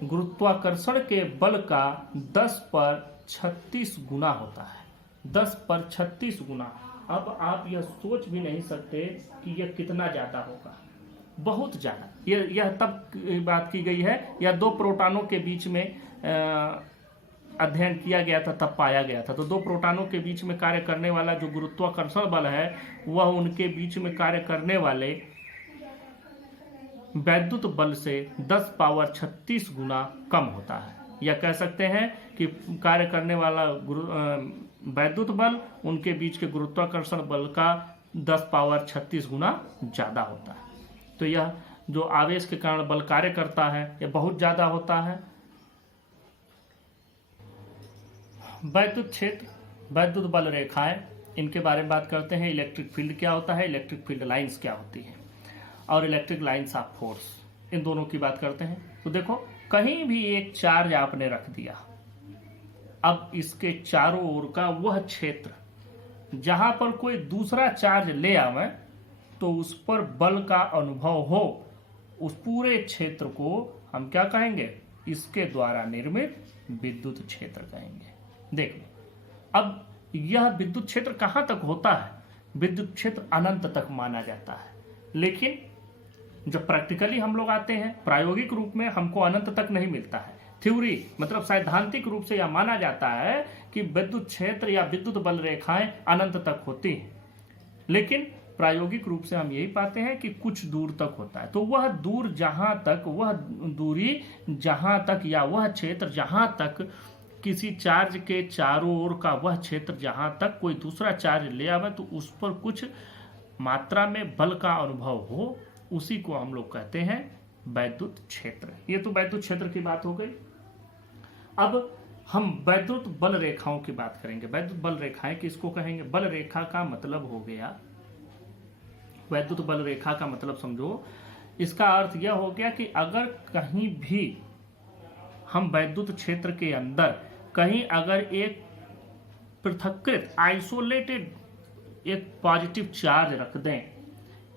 गुरुत्वाकर्षण के बल का 10 पर 36 गुना होता है। 10 पर 36 गुना। अब आप यह सोच भी नहीं सकते कि यह कितना ज्यादा होगा, बहुत ज्यादा। यह तब बात की गई है, यह दो प्रोटॉनों के बीच में अध्ययन किया गया था, तब पाया गया था। तो दो प्रोटॉनों के बीच में कार्य करने वाला जो गुरुत्वाकर्षण बल है, वह उनके बीच में कार्य करने वाले वैद्युत बल से 10 पावर 36 गुना कम होता है। या कह सकते हैं कि कार्य करने वाला वैद्युत बल उनके बीच के गुरुत्वाकर्षण बल का 10 पावर 36 गुना ज़्यादा होता है। तो यह जो आवेश के कारण बल कार्य करता है, यह बहुत ज़्यादा होता है। वैद्युत क्षेत्र, वैद्युत बल रेखाएं, इनके बारे में बात करते हैं। इलेक्ट्रिक फील्ड क्या होता है, इलेक्ट्रिक फील्ड लाइंस क्या होती है, और इलेक्ट्रिक लाइंस ऑफ फोर्स, इन दोनों की बात करते हैं। तो देखो, कहीं भी एक चार्ज आपने रख दिया, अब इसके चारों ओर का वह क्षेत्र जहां पर कोई दूसरा चार्ज ले आवे तो उस पर बल का अनुभव हो, उस पूरे क्षेत्र को हम क्या कहेंगे, इसके द्वारा निर्मित विद्युत क्षेत्र कहेंगे। देख लो, अब यह विद्युत क्षेत्र कहां तक होता है, विद्युत क्षेत्र अनंत तक माना जाता है, लेकिन जब प्रैक्टिकली हम लोग आते हैं, प्रायोगिक रूप में हमको अनंत तक नहीं मिलता है। थ्योरी मतलब सैद्धांतिक रूप से यह माना जाता है कि विद्युत क्षेत्र या विद्युत बल रेखाएं अनंत तक होती हैं, लेकिन प्रायोगिक रूप से हम यही पाते हैं कि कुछ दूर तक होता है। तो वह दूर जहां तक, वह दूरी जहां तक, या वह क्षेत्र जहां तक किसी चार्ज के चारों ओर का वह क्षेत्र जहां तक कोई दूसरा चार्ज ले आवे तो उस पर कुछ मात्रा में बल का अनुभव हो, उसी को हम लोग कहते हैं वैद्युत क्षेत्र। ये तो वैद्युत क्षेत्र की बात हो गई। अब हम वैद्युत बल रेखाओं की बात करेंगे। वैद्युत बल रेखाएं किसको कहेंगे, बल रेखा का मतलब हो गया, वैद्युत बल रेखा का मतलब समझो, इसका अर्थ यह हो गया कि अगर कहीं भी हम वैद्युत क्षेत्र के अंदर कहीं अगर एक पृथक्कृत आइसोलेटेड एक पॉजिटिव चार्ज रख दें,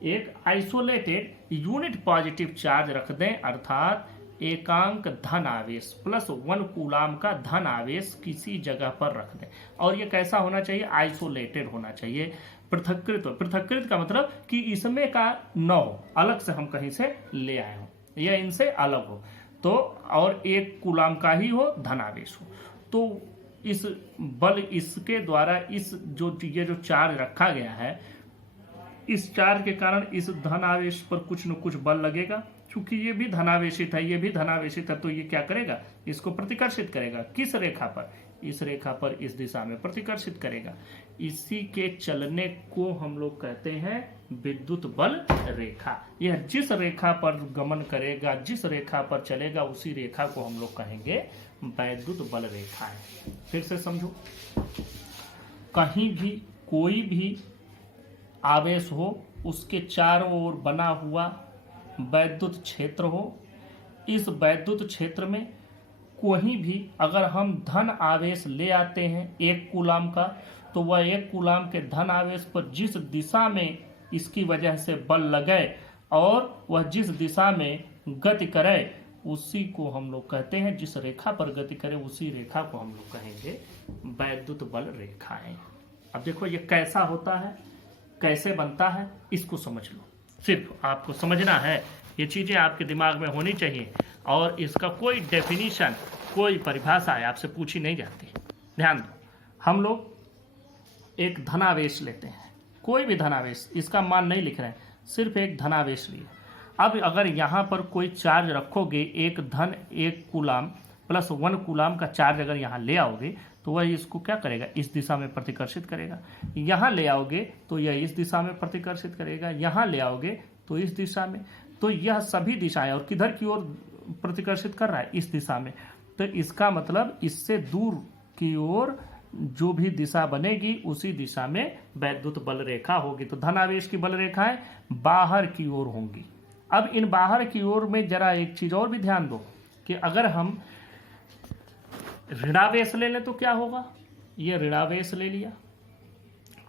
एक आइसोलेटेड यूनिट पॉजिटिव चार्ज रख दें, अर्थात एकांक धन आवेश +1 कूलाम का धन आवेश किसी जगह पर रख दें, और ये कैसा होना चाहिए, आइसोलेटेड होना चाहिए, पृथक्कृत। पृथक्कृत का मतलब कि इसमें का न हो, अलग से हम कहीं से ले आए हो, यह इनसे अलग हो, तो और 1 कूलाम का ही हो, धनावेश हो। तो इस बल, इसके द्वारा इस ये जो चार्ज रखा गया है, इस चार्ज के कारण इस धनावेश पर कुछ न कुछ बल लगेगा, क्योंकि ये भी धनावेशित है, ये भी धनावेशित है, तो ये क्या करेगा, इसको प्रतिकर्षित करेगा। किस रेखा पर, इस रेखा पर, इस दिशा में प्रतिकर्षित करेगा। इसी के चलने को हम लोग कहते हैं विद्युत बल रेखा। यह जिस रेखा पर गमन करेगा, जिस रेखा पर चलेगा, उसी रेखा को हम लोग कहेंगे वैद्युत बल रेखा है। फिर से समझो, कहीं भी कोई भी आवेश हो, उसके चारों ओर बना हुआ वैद्युत क्षेत्र हो, इस वैद्युत क्षेत्र में कोई भी अगर हम धन आवेश ले आते हैं 1 कूलाम का, तो वह 1 कूलाम के धन आवेश पर जिस दिशा में इसकी वजह से बल लगे और वह जिस दिशा में गति करे, उसी को हम लोग कहते हैं, जिस रेखा पर गति करे उसी रेखा को हम लोग कहेंगे वैद्युत बल रेखाएं। अब देखो ये कैसा होता है, कैसे बनता है, इसको समझ लो। सिर्फ आपको समझना है, ये चीजें आपके दिमाग में होनी चाहिए, और इसका कोई डेफिनेशन, कोई परिभाषा है आपसे पूछी नहीं जाती। ध्यान दो, हम लोग एक धनावेश लेते हैं, कोई भी धनावेश, इसका मान नहीं लिख रहे हैं, सिर्फ एक धनावेश लिए। अब अगर यहाँ पर कोई चार्ज रखोगे, एक धन 1 कूलाम +1 कूलाम का चार्ज अगर यहाँ ले आओगे, तो वह इसको क्या करेगा, इस दिशा में प्रतिकर्षित करेगा। यहाँ ले आओगे तो यह इस दिशा में प्रतिकर्षित करेगा, यहाँ ले आओगे तो इस दिशा में। तो यह सभी दिशाएं, और किधर की ओर प्रतिकर्षित कर रहा है, इस दिशा में। तो इसका मतलब इससे दूर की ओर जो भी दिशा बनेगी, उसी दिशा में वैद्युत बल रेखा होगी। तो धनावेश की बल रेखाएं बाहर की ओर होंगी। अब इन बाहर की ओर में जरा एक चीज और भी ध्यान दो कि अगर हम ऋणावेश ले लें तो क्या होगा, ये ऋणावेश ले लिया।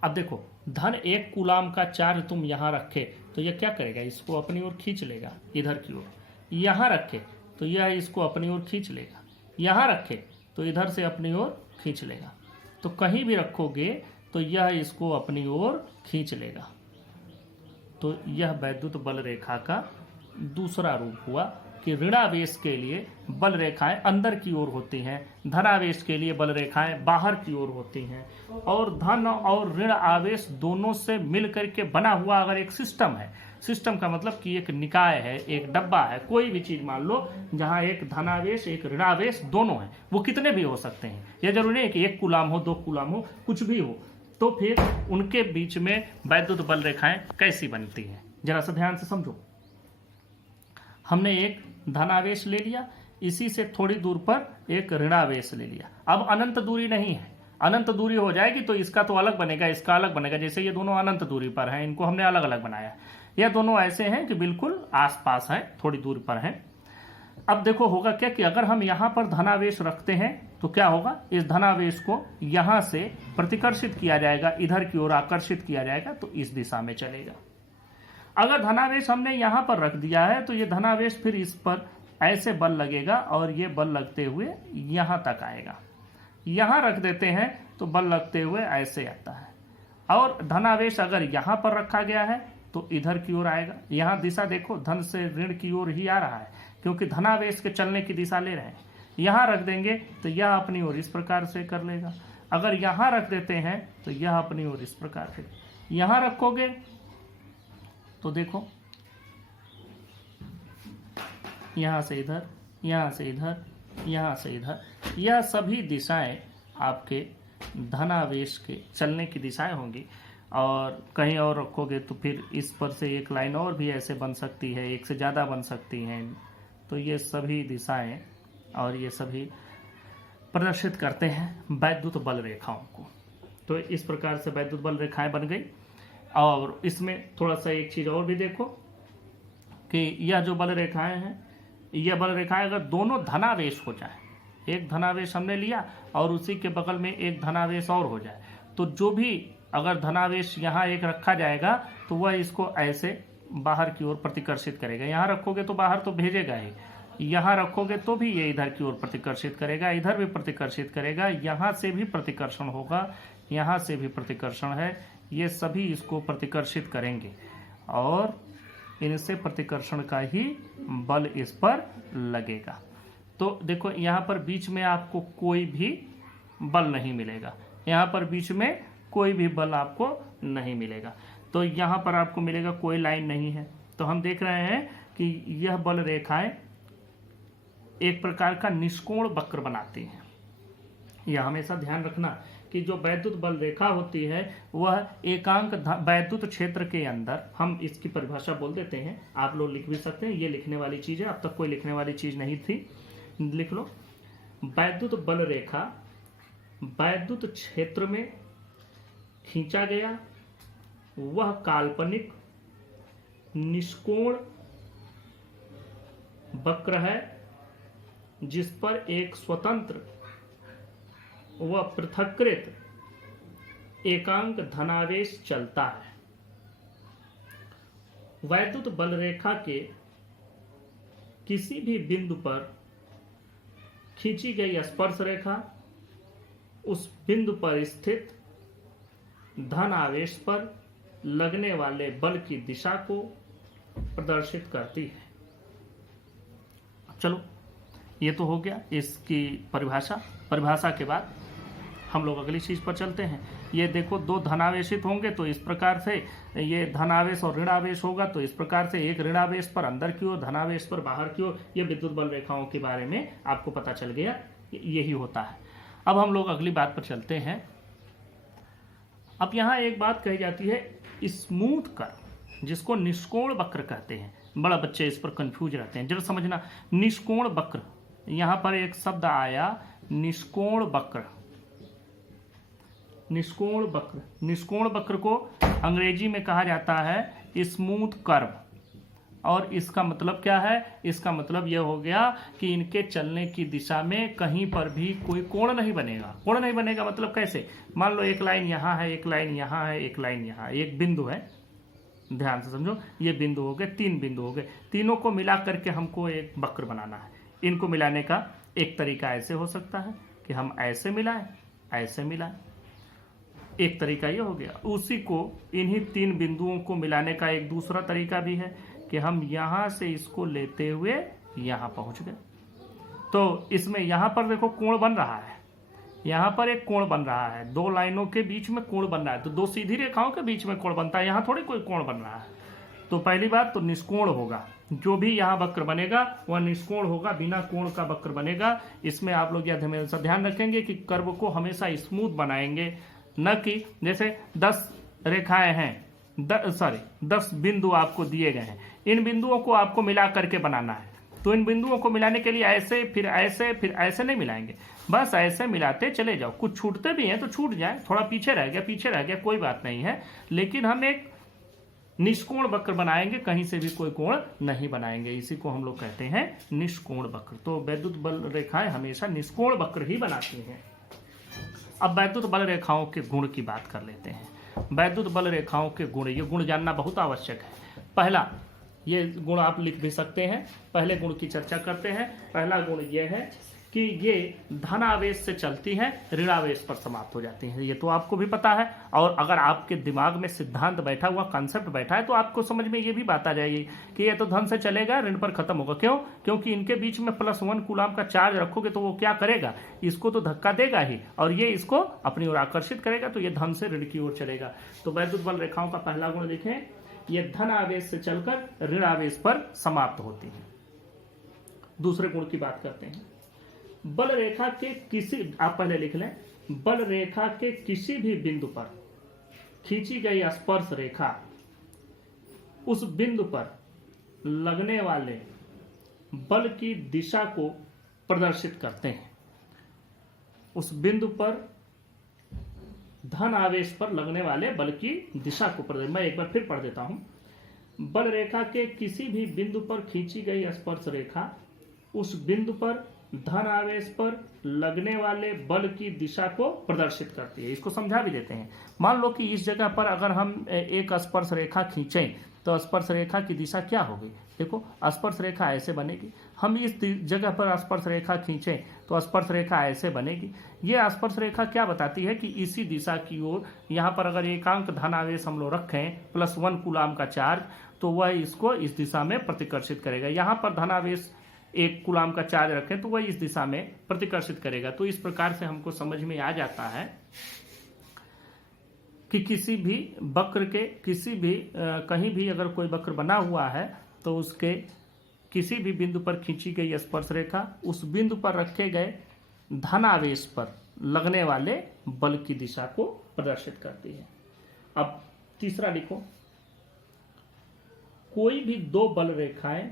अब देखो, धन 1 कूलाम का चार्ज तुम यहां रखे तो यह क्या करेगा, इसको अपनी ओर खींच लेगा इधर की ओर। यहां रखे तो यह इसको अपनी ओर खींच लेगा, यहां रखे तो इधर से अपनी ओर खींच लेगा। तो कहीं भी रखोगे तो यह इसको अपनी ओर खींच लेगा। तो यह वैद्युत बल रेखा का दूसरा रूप हुआ कि ऋणावेश के लिए बल रेखाएं अंदर की ओर होती हैं, धनावेश के लिए बल रेखाएं बाहर की ओर होती हैं। और धन और ऋण आवेश दोनों से मिलकर के बना हुआ अगर एक सिस्टम है, सिस्टम का मतलब कि एक निकाय है, एक डब्बा है, कोई भी चीज मान लो जहां एक धनावेश एक ऋणावेश दोनों है, वो कितने भी हो सकते हैं, यह जरूरी नहीं कि 1 कूलाम हो, 2 कूलाम हो, कुछ भी हो। तो फिर उनके बीच में वैद्युत बल रेखाएं कैसी बनती हैं, जरा सा ध्यान से समझो। हमने एक धनावेश ले लिया, इसी से थोड़ी दूर पर एक ऋणावेश ले लिया। अब अनंत दूरी नहीं है, अनंत दूरी हो जाएगी तो इसका तो अलग बनेगा, इसका अलग बनेगा। जैसे ये दोनों अनंत दूरी पर हैं, इनको हमने अलग अलग बनाया। ये दोनों ऐसे हैं कि बिल्कुल आसपास हैं, थोड़ी दूर पर हैं। अब देखो होगा क्या कि अगर हम यहाँ पर धनावेश रखते हैं तो क्या होगा, इस धनावेश को यहाँ से प्रतिकर्षित किया जाएगा, इधर की ओर आकर्षित किया जाएगा तो इस दिशा में चलेगा। अगर धनावेश हमने यहाँ पर रख दिया है तो ये धनावेश फिर इस पर ऐसे बल लगेगा और ये बल लगते हुए यहाँ तक आएगा। यहाँ रख देते हैं तो बल लगते हुए ऐसे आता है। और धनावेश अगर यहाँ पर रखा गया है तो इधर की ओर आएगा। यहाँ दिशा देखो धन से ऋण की ओर ही आ रहा है, क्योंकि धनावेश के चलने की दिशा ले रहे हैं। यहाँ रख देंगे तो यह अपनी ओर इस प्रकार से कर लेगा। अगर यहाँ रख देते हैं तो यह अपनी ओर इस प्रकार से। यहाँ रखोगे तो देखो यहाँ से इधर, यहाँ से इधर, यहाँ से इधर, यह सभी दिशाएं आपके धनावेश के चलने की दिशाएं होंगी। और कहीं और रखोगे तो फिर इस पर से एक लाइन और भी ऐसे बन सकती है, एक से ज़्यादा बन सकती हैं। तो ये सभी दिशाएं और ये सभी प्रदर्शित करते हैं वैद्युत बल रेखाओं को। तो इस प्रकार से वैद्युत बल रेखाएं बन गई। और इसमें थोड़ा सा एक चीज़ और भी देखो कि यह जो बल रेखाएं हैं, यह बल रेखाएं अगर दोनों धनावेश हो जाए, एक धनावेश हमने लिया और उसी के बगल में एक धनावेश और हो जाए, तो जो भी अगर धनावेश यहाँ एक रखा जाएगा तो वह इसको ऐसे बाहर की ओर प्रतिकर्षित करेगा। यहाँ रखोगे तो बाहर तो भेजेगा ही, यहाँ रखोगे तो भी ये इधर की ओर प्रतिकर्षित करेगा, इधर भी प्रतिकर्षित करेगा, यहाँ से भी प्रतिकर्षण होगा, यहाँ से भी प्रतिकर्षण है, ये सभी इसको प्रतिकर्षित करेंगे और इनसे प्रतिकर्षण का ही बल इस पर लगेगा। तो देखो यहाँ पर बीच में आपको कोई भी बल नहीं मिलेगा, यहाँ पर बीच में कोई भी बल आपको नहीं मिलेगा। तो यहाँ पर आपको मिलेगा कोई लाइन नहीं है। तो हम देख रहे हैं कि यह बल रेखाएं एक प्रकार का निष्कोण वक्र बनाती हैं। यह हमेशा ध्यान रखना कि जो वैद्युत बल रेखा होती है वह एकांक वैद्युत क्षेत्र के अंदर, हम इसकी परिभाषा बोल देते हैं, आप लोग लिख भी सकते हैं, ये लिखने वाली चीज़ है, अब तक कोई लिखने वाली चीज़ नहीं थी, लिख लो। वैद्युत बल रेखा वैद्युत क्षेत्र में खींचा गया वह काल्पनिक निष्कोण वक्र है जिस पर एक स्वतंत्र व पृथक्कृत एकांक धनावेश चलता है। वैद्युत बल रेखा के किसी भी बिंदु पर खींची गई स्पर्श रेखा उस बिंदु पर स्थित धन आवेश पर लगने वाले बल की दिशा को प्रदर्शित करती है। चलो ये तो हो गया इसकी परिभाषा के बाद हम लोग अगली चीज पर चलते हैं। ये देखो दो धनावेशित होंगे तो इस प्रकार से ये धनावेश और ऋणावेश होगा, तो इस प्रकार से एक ऋणावेश पर अंदर की ओर, धनावेश पर बाहर की ओर, ये विद्युत बल रेखाओं के बारे में आपको पता चल गया, यही होता है। अब हम लोग अगली बात पर चलते हैं। अब यहाँ एक बात कही जाती है स्मूथ कर्व, जिसको निष्कोण वक्र कहते हैं। बड़ा बच्चे इस पर कंफ्यूज रहते हैं, जरा समझना। निष्कोण वक्र, यहाँ पर एक शब्द आया निष्कोण वक्र। निष्कोण वक्र, निष्कोण वक्र को अंग्रेजी में कहा जाता है स्मूथ कर्व। और इसका मतलब क्या है? इसका मतलब यह हो गया कि इनके चलने की दिशा में कहीं पर भी कोई कोण नहीं बनेगा। कोण नहीं बनेगा मतलब कैसे? मान लो एक लाइन यहाँ है, एक लाइन यहाँ है, एक लाइन यहाँ, एक बिंदु है, ध्यान से समझो, ये बिंदु हो गए, 3 बिंदु हो गए, तीनों को मिला करके हमको एक वक्र बनाना है। इनको मिलाने का एक तरीका ऐसे हो सकता है कि हम ऐसे मिलाएं, ऐसे मिलाएं, एक तरीका ये हो गया। उसी को इन्हीं 3 बिंदुओं को मिलाने का एक दूसरा तरीका भी है कि हम यहाँ से इसको लेते हुए यहाँ पहुँच गए। तो इसमें यहाँ पर देखो कोण बन रहा है, यहाँ पर एक कोण बन रहा है, 2 लाइनों के बीच में कोण बन रहा है, तो 2 सीधी रेखाओं के बीच में कोण बनता है, यहाँ थोड़ी कोई कोण बन रहा है। तो पहली बात तो निष्कोण होगा, जो भी यहाँ वक्र बनेगा वह निष्कोण होगा, बिना कोण का वक्र बनेगा। इसमें आप लोग यह हमेशा ध्यान रखेंगे कि कर्व को हमेशा स्मूथ बनाएंगे, न कि जैसे 10 रेखाएं हैं, 10 बिंदु आपको दिए गए हैं, इन बिंदुओं को आपको मिला करके बनाना है। तो इन बिंदुओं को मिलाने के लिए ऐसे फिर ऐसे फिर ऐसे नहीं मिलाएंगे, बस ऐसे मिलाते चले जाओ। कुछ छूटते भी हैं तो छूट जाए, थोड़ा पीछे रह गया कोई बात नहीं है, लेकिन हम एक निष्कोण वक्र बनाएंगे, कहीं से भी कोई कोण नहीं बनाएंगे। इसी को हम लोग कहते हैं निष्कोण वक्र। तो वैद्युत बल रेखाएं हमेशा निष्कोण वक्र ही बनाती हैं। अब वैद्युत बल रेखाओं के गुण की बात कर लेते हैं। वैद्युत बल रेखाओं के गुण, ये गुण जानना बहुत आवश्यक है। पहला, ये गुण आप लिख भी सकते हैं। पहले गुण की चर्चा करते हैं। पहला गुण ये है कि ये धन आवेश से चलती हैं, ऋण आवेश पर समाप्त हो जाती हैं। ये तो आपको भी पता है, और अगर आपके दिमाग में सिद्धांत बैठा हुआ, कंसेप्ट बैठा है, तो आपको समझ में ये भी बात आ जाएगी कि ये तो धन से चलेगा, ऋण पर खत्म होगा। क्यों? क्योंकि इनके बीच में +1 कूलाम का चार्ज रखोगे तो वो क्या करेगा, इसको तो धक्का देगा ही, और ये इसको अपनी ओर आकर्षित करेगा, तो ये धन से ऋण की ओर चलेगा। तो वैद्युत बल रेखाओं का पहला गुण देखें, ये धन आवेश से चलकर ऋण आवेश पर समाप्त होती है। दूसरे गुण की बात करते हैं। बल रेखा के किसी, आप पहले लिख लें, बल रेखा के किसी भी बिंदु पर खींची गई स्पर्श रेखा उस बिंदु पर लगने वाले बल की दिशा को प्रदर्शित करते हैं। उस बिंदु पर धन आवेश पर लगने वाले बल की दिशा को प्रदर्शित, मैं एक बार फिर पढ़ देता हूं। बल रेखा के किसी भी बिंदु पर खींची गई स्पर्श रेखा उस बिंदु पर धन आवेश पर लगने वाले बल की दिशा को प्रदर्शित करती है। इसको समझा भी देते हैं। मान लो कि इस जगह पर अगर हम एक स्पर्श रेखा खींचें तो स्पर्श रेखा की दिशा क्या होगी? देखो, स्पर्श रेखा ऐसे बनेगी। हम इस जगह पर स्पर्श रेखा खींचें तो स्पर्श रेखा ऐसे बनेगी। ये स्पर्श रेखा क्या बताती है कि इसी दिशा की ओर, यहाँ पर अगर एकांक धन आवेश हम लोग रखें +1 कूलाम का चार्ज, तो वह इसको इस दिशा में प्रतिकर्षित करेगा। यहाँ पर धन आवेश 1 कूलाम का चार्ज रखें तो वह इस दिशा में प्रतिकर्षित करेगा। तो इस प्रकार से हमको समझ में आ जाता है कि किसी भी वक्र के, किसी भी कहीं भी अगर कोई वक्र बना हुआ है तो उसके किसी भी बिंदु पर खींची गई स्पर्श रेखा उस बिंदु पर रखे गए धन आवेश पर लगने वाले बल की दिशा को प्रदर्शित करती है। अब तीसरा लिखो, कोई भी दो बल रेखाएं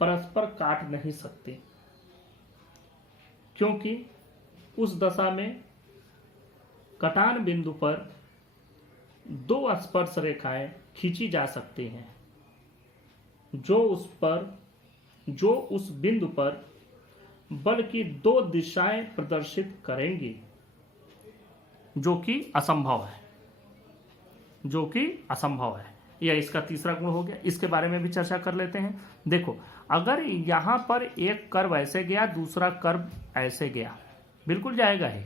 परस्पर काट नहीं सकती, क्योंकि उस दशा में कटान बिंदु पर दो स्पर्श रेखाएं खींची जा सकती हैं जो उस बिंदु पर बल की दो दिशाएं प्रदर्शित करेंगी, जो कि असंभव है। यह इसका तीसरा गुण हो गया। इसके बारे में भी चर्चा कर लेते हैं। देखो, अगर यहां पर एक कर्व ऐसे गया, दूसरा कर्व ऐसे गया, बिल्कुल जाएगा ही।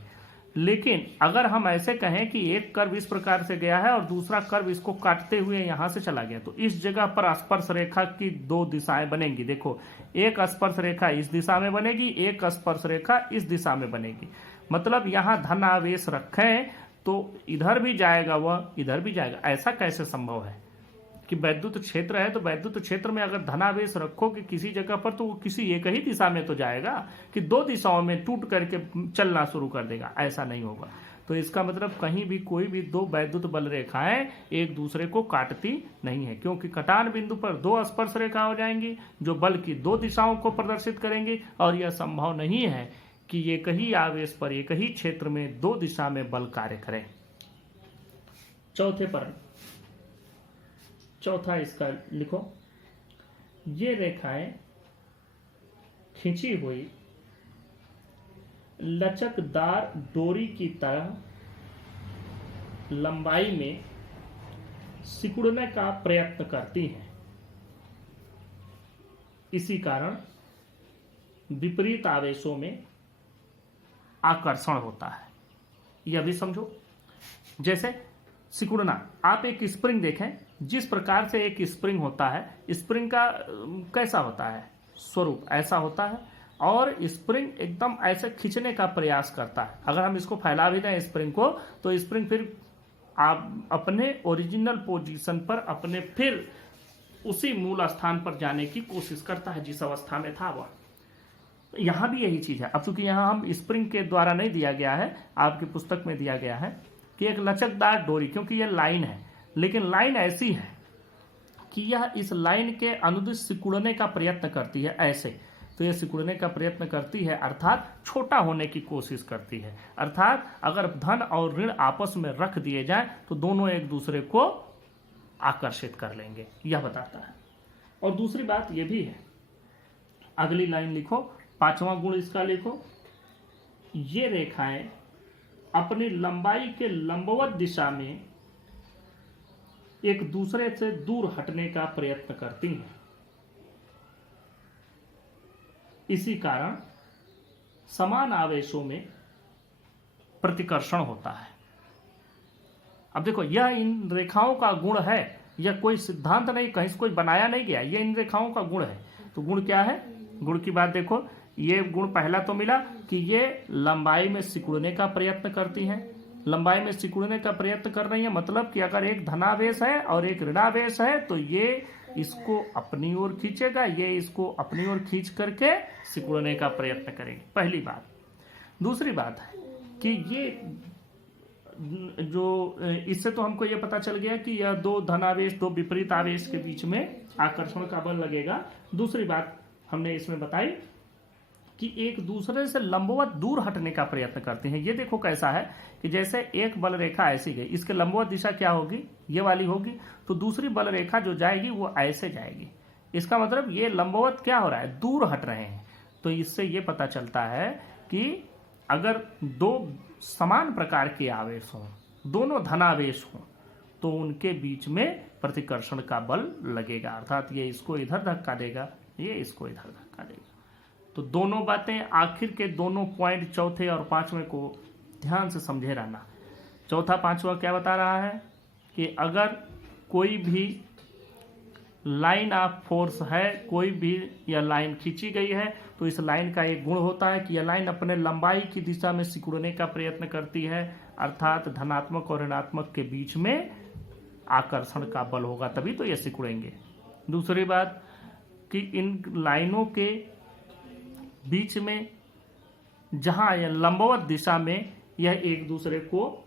लेकिन अगर हम ऐसे कहें कि एक कर्व इस प्रकार से गया है और दूसरा कर्व इसको काटते हुए यहां से चला गया, तो इस जगह पर स्पर्श रेखा की दो दिशाएं बनेंगी। देखो, एक स्पर्श रेखा इस दिशा में बनेगी, एक स्पर्श रेखा इस दिशा में बनेगी। मतलब यहां धन आवेश रखें तो इधर भी जाएगा, वह इधर भी जाएगा। ऐसा कैसे संभव है कि वैद्युत क्षेत्र है तो वैद्युत क्षेत्र में अगर धनावेश रखोगे किसी जगह पर तो वो किसी एक ही दिशा में तो जाएगा कि दो दिशाओं में टूट करके चलना शुरू कर देगा? ऐसा नहीं होगा। तो इसका मतलब कहीं भी कोई भी दो वैद्युत बल रेखाएं एक दूसरे को काटती नहीं है, क्योंकि कटान बिंदु पर दो स्पर्श रेखा हो जाएंगी जो बल की दो दिशाओं को प्रदर्शित करेंगी, और यह संभव नहीं है कि एक ही आवेश पर एक ही क्षेत्र में दो दिशा में बल कार्य करें। चौथा इसका लिखो, ये रेखाएं खींची हुई लचकदार डोरी की तरह लंबाई में सिकुड़ने का प्रयत्न करती हैं। इसी कारण विपरीत आवेशों में आकर्षण होता है। यह भी समझो। जैसे सिकुड़ना, आप एक स्प्रिंग देखें, जिस प्रकार से एक स्प्रिंग होता है, स्प्रिंग का कैसा होता है स्वरूप, ऐसा होता है, और स्प्रिंग एकदम ऐसे खींचने का प्रयास करता है। अगर हम इसको फैला भी दें स्प्रिंग को, तो स्प्रिंग फिर आप अपने ओरिजिनल पोजीशन पर, अपने फिर उसी मूल स्थान पर जाने की कोशिश करता है जिस अवस्था में था वह। यहां भी यही चीज है। अब चूंकि यहां हम स्प्रिंग के द्वारा नहीं दिया गया है, आपकी पुस्तक में दिया गया है कि एक लचकदार डोरी, क्योंकि यह लाइन है, लेकिन लाइन ऐसी है कि यह इस लाइन के अनुदिश सिकुड़ने का प्रयत्न करती है, ऐसे तो ये सिकुड़ने का प्रयत्न करती है, अर्थात छोटा होने की कोशिश करती है। अर्थात अगर धन और ऋण आपस में रख दिए जाए तो दोनों एक दूसरे को आकर्षित कर लेंगे, यह बताता है। और दूसरी बात यह भी है, अगली लाइन लिखो, पांचवा गुण इसका लिखो, ये रेखाएं अपनी लंबाई के लंबवत दिशा में एक दूसरे से दूर हटने का प्रयत्न करती हैं। इसी कारण समान आवेशों में प्रतिकर्षण होता है। अब देखो, यह इन रेखाओं का गुण है, यह कोई सिद्धांत नहीं, कहीं से कोई बनाया नहीं गया, यह इन रेखाओं का गुण है। तो गुण क्या है? गुण की बात देखो, ये गुण पहला तो मिला कि ये लंबाई में सिकुड़ने का प्रयत्न करती हैं। लंबाई में सिकुड़ने का प्रयत्न कर रही है मतलब कि अगर एक धनावेश है और एक ऋणावेश है तो ये इसको अपनी ओर खींचेगा, ये इसको अपनी ओर खींच करके सिकुड़ने का प्रयत्न करेंगे, पहली बात। दूसरी बात है कि ये जो इससे तो हमको ये पता चल गया कि यह दो धनावेश, दो विपरीत आवेश के बीच में आकर्षण का बल लगेगा। दूसरी बात हमने इसमें बताई कि एक दूसरे से लंबवत दूर हटने का प्रयत्न करते हैं। ये देखो कैसा है कि जैसे एक बल रेखा ऐसी गई, इसके लंबवत दिशा क्या होगी? ये वाली होगी, तो दूसरी बल रेखा जो जाएगी वो ऐसे जाएगी। इसका मतलब ये लंबवत क्या हो रहा है? दूर हट रहे हैं। तो इससे ये पता चलता है कि अगर दो समान प्रकार के आवेश हों, दोनों धनावेश हों, तो उनके बीच में प्रतिकर्षण का बल लगेगा, अर्थात ये इसको इधर धक्का देगा, ये इसको इधर धक्का देगा। तो दोनों बातें, आखिर के दोनों पॉइंट चौथे और पांचवें को ध्यान से समझे रहना। चौथा पांचवा क्या बता रहा है कि अगर कोई भी लाइन ऑफ फोर्स है, कोई भी यह लाइन खींची गई है, तो इस लाइन का एक गुण होता है कि यह लाइन अपने लंबाई की दिशा में सिकुड़ने का प्रयत्न करती है, अर्थात धनात्मक और ऋणात्मक के बीच में आकर्षण का बल होगा, तभी तो ये सिकुड़ेंगे। दूसरी बात कि इन लाइनों के बीच में जहां यह लंबवत दिशा में यह एक दूसरे को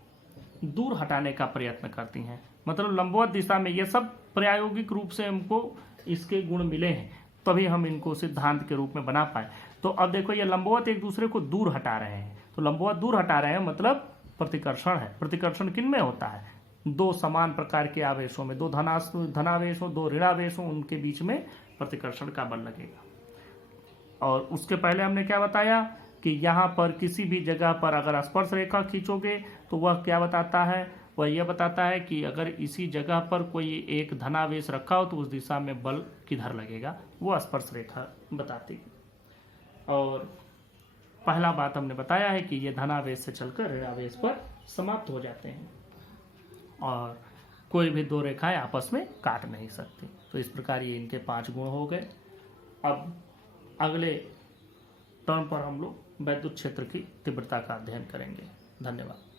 दूर हटाने का प्रयत्न करती हैं, मतलब लंबवत दिशा में, यह सब प्रायोगिक रूप से हमको इसके गुण मिले हैं, तभी हम इनको सिद्धांत के रूप में बना पाए। तो अब देखो, ये लंबवत एक दूसरे को दूर हटा रहे हैं, तो लंबवत दूर हटा रहे हैं मतलब प्रतिकर्षण है। प्रतिकर्षण किन में होता है? दो समान प्रकार के आवेशों में, दो धनावेश हो, दो ऋणावेश हो, उनके बीच में प्रतिकर्षण का बल लगेगा। और उसके पहले हमने क्या बताया कि यहाँ पर किसी भी जगह पर अगर स्पर्श रेखा खींचोगे तो वह क्या बताता है? वह यह बताता है कि अगर इसी जगह पर कोई एक धनावेश रखा हो तो उस दिशा में बल किधर लगेगा, वो स्पर्श रेखा बताती है। और पहला बात हमने बताया है कि ये धनावेश से चलकर ऋणावेश पर समाप्त हो जाते हैं और कोई भी दो रेखाएं आपस में काट नहीं सकती। तो इस प्रकार ये इनके 5 गुण हो गए। अब अगले टर्म पर हम लोग वैद्युत क्षेत्र की तीव्रता का अध्ययन करेंगे। धन्यवाद।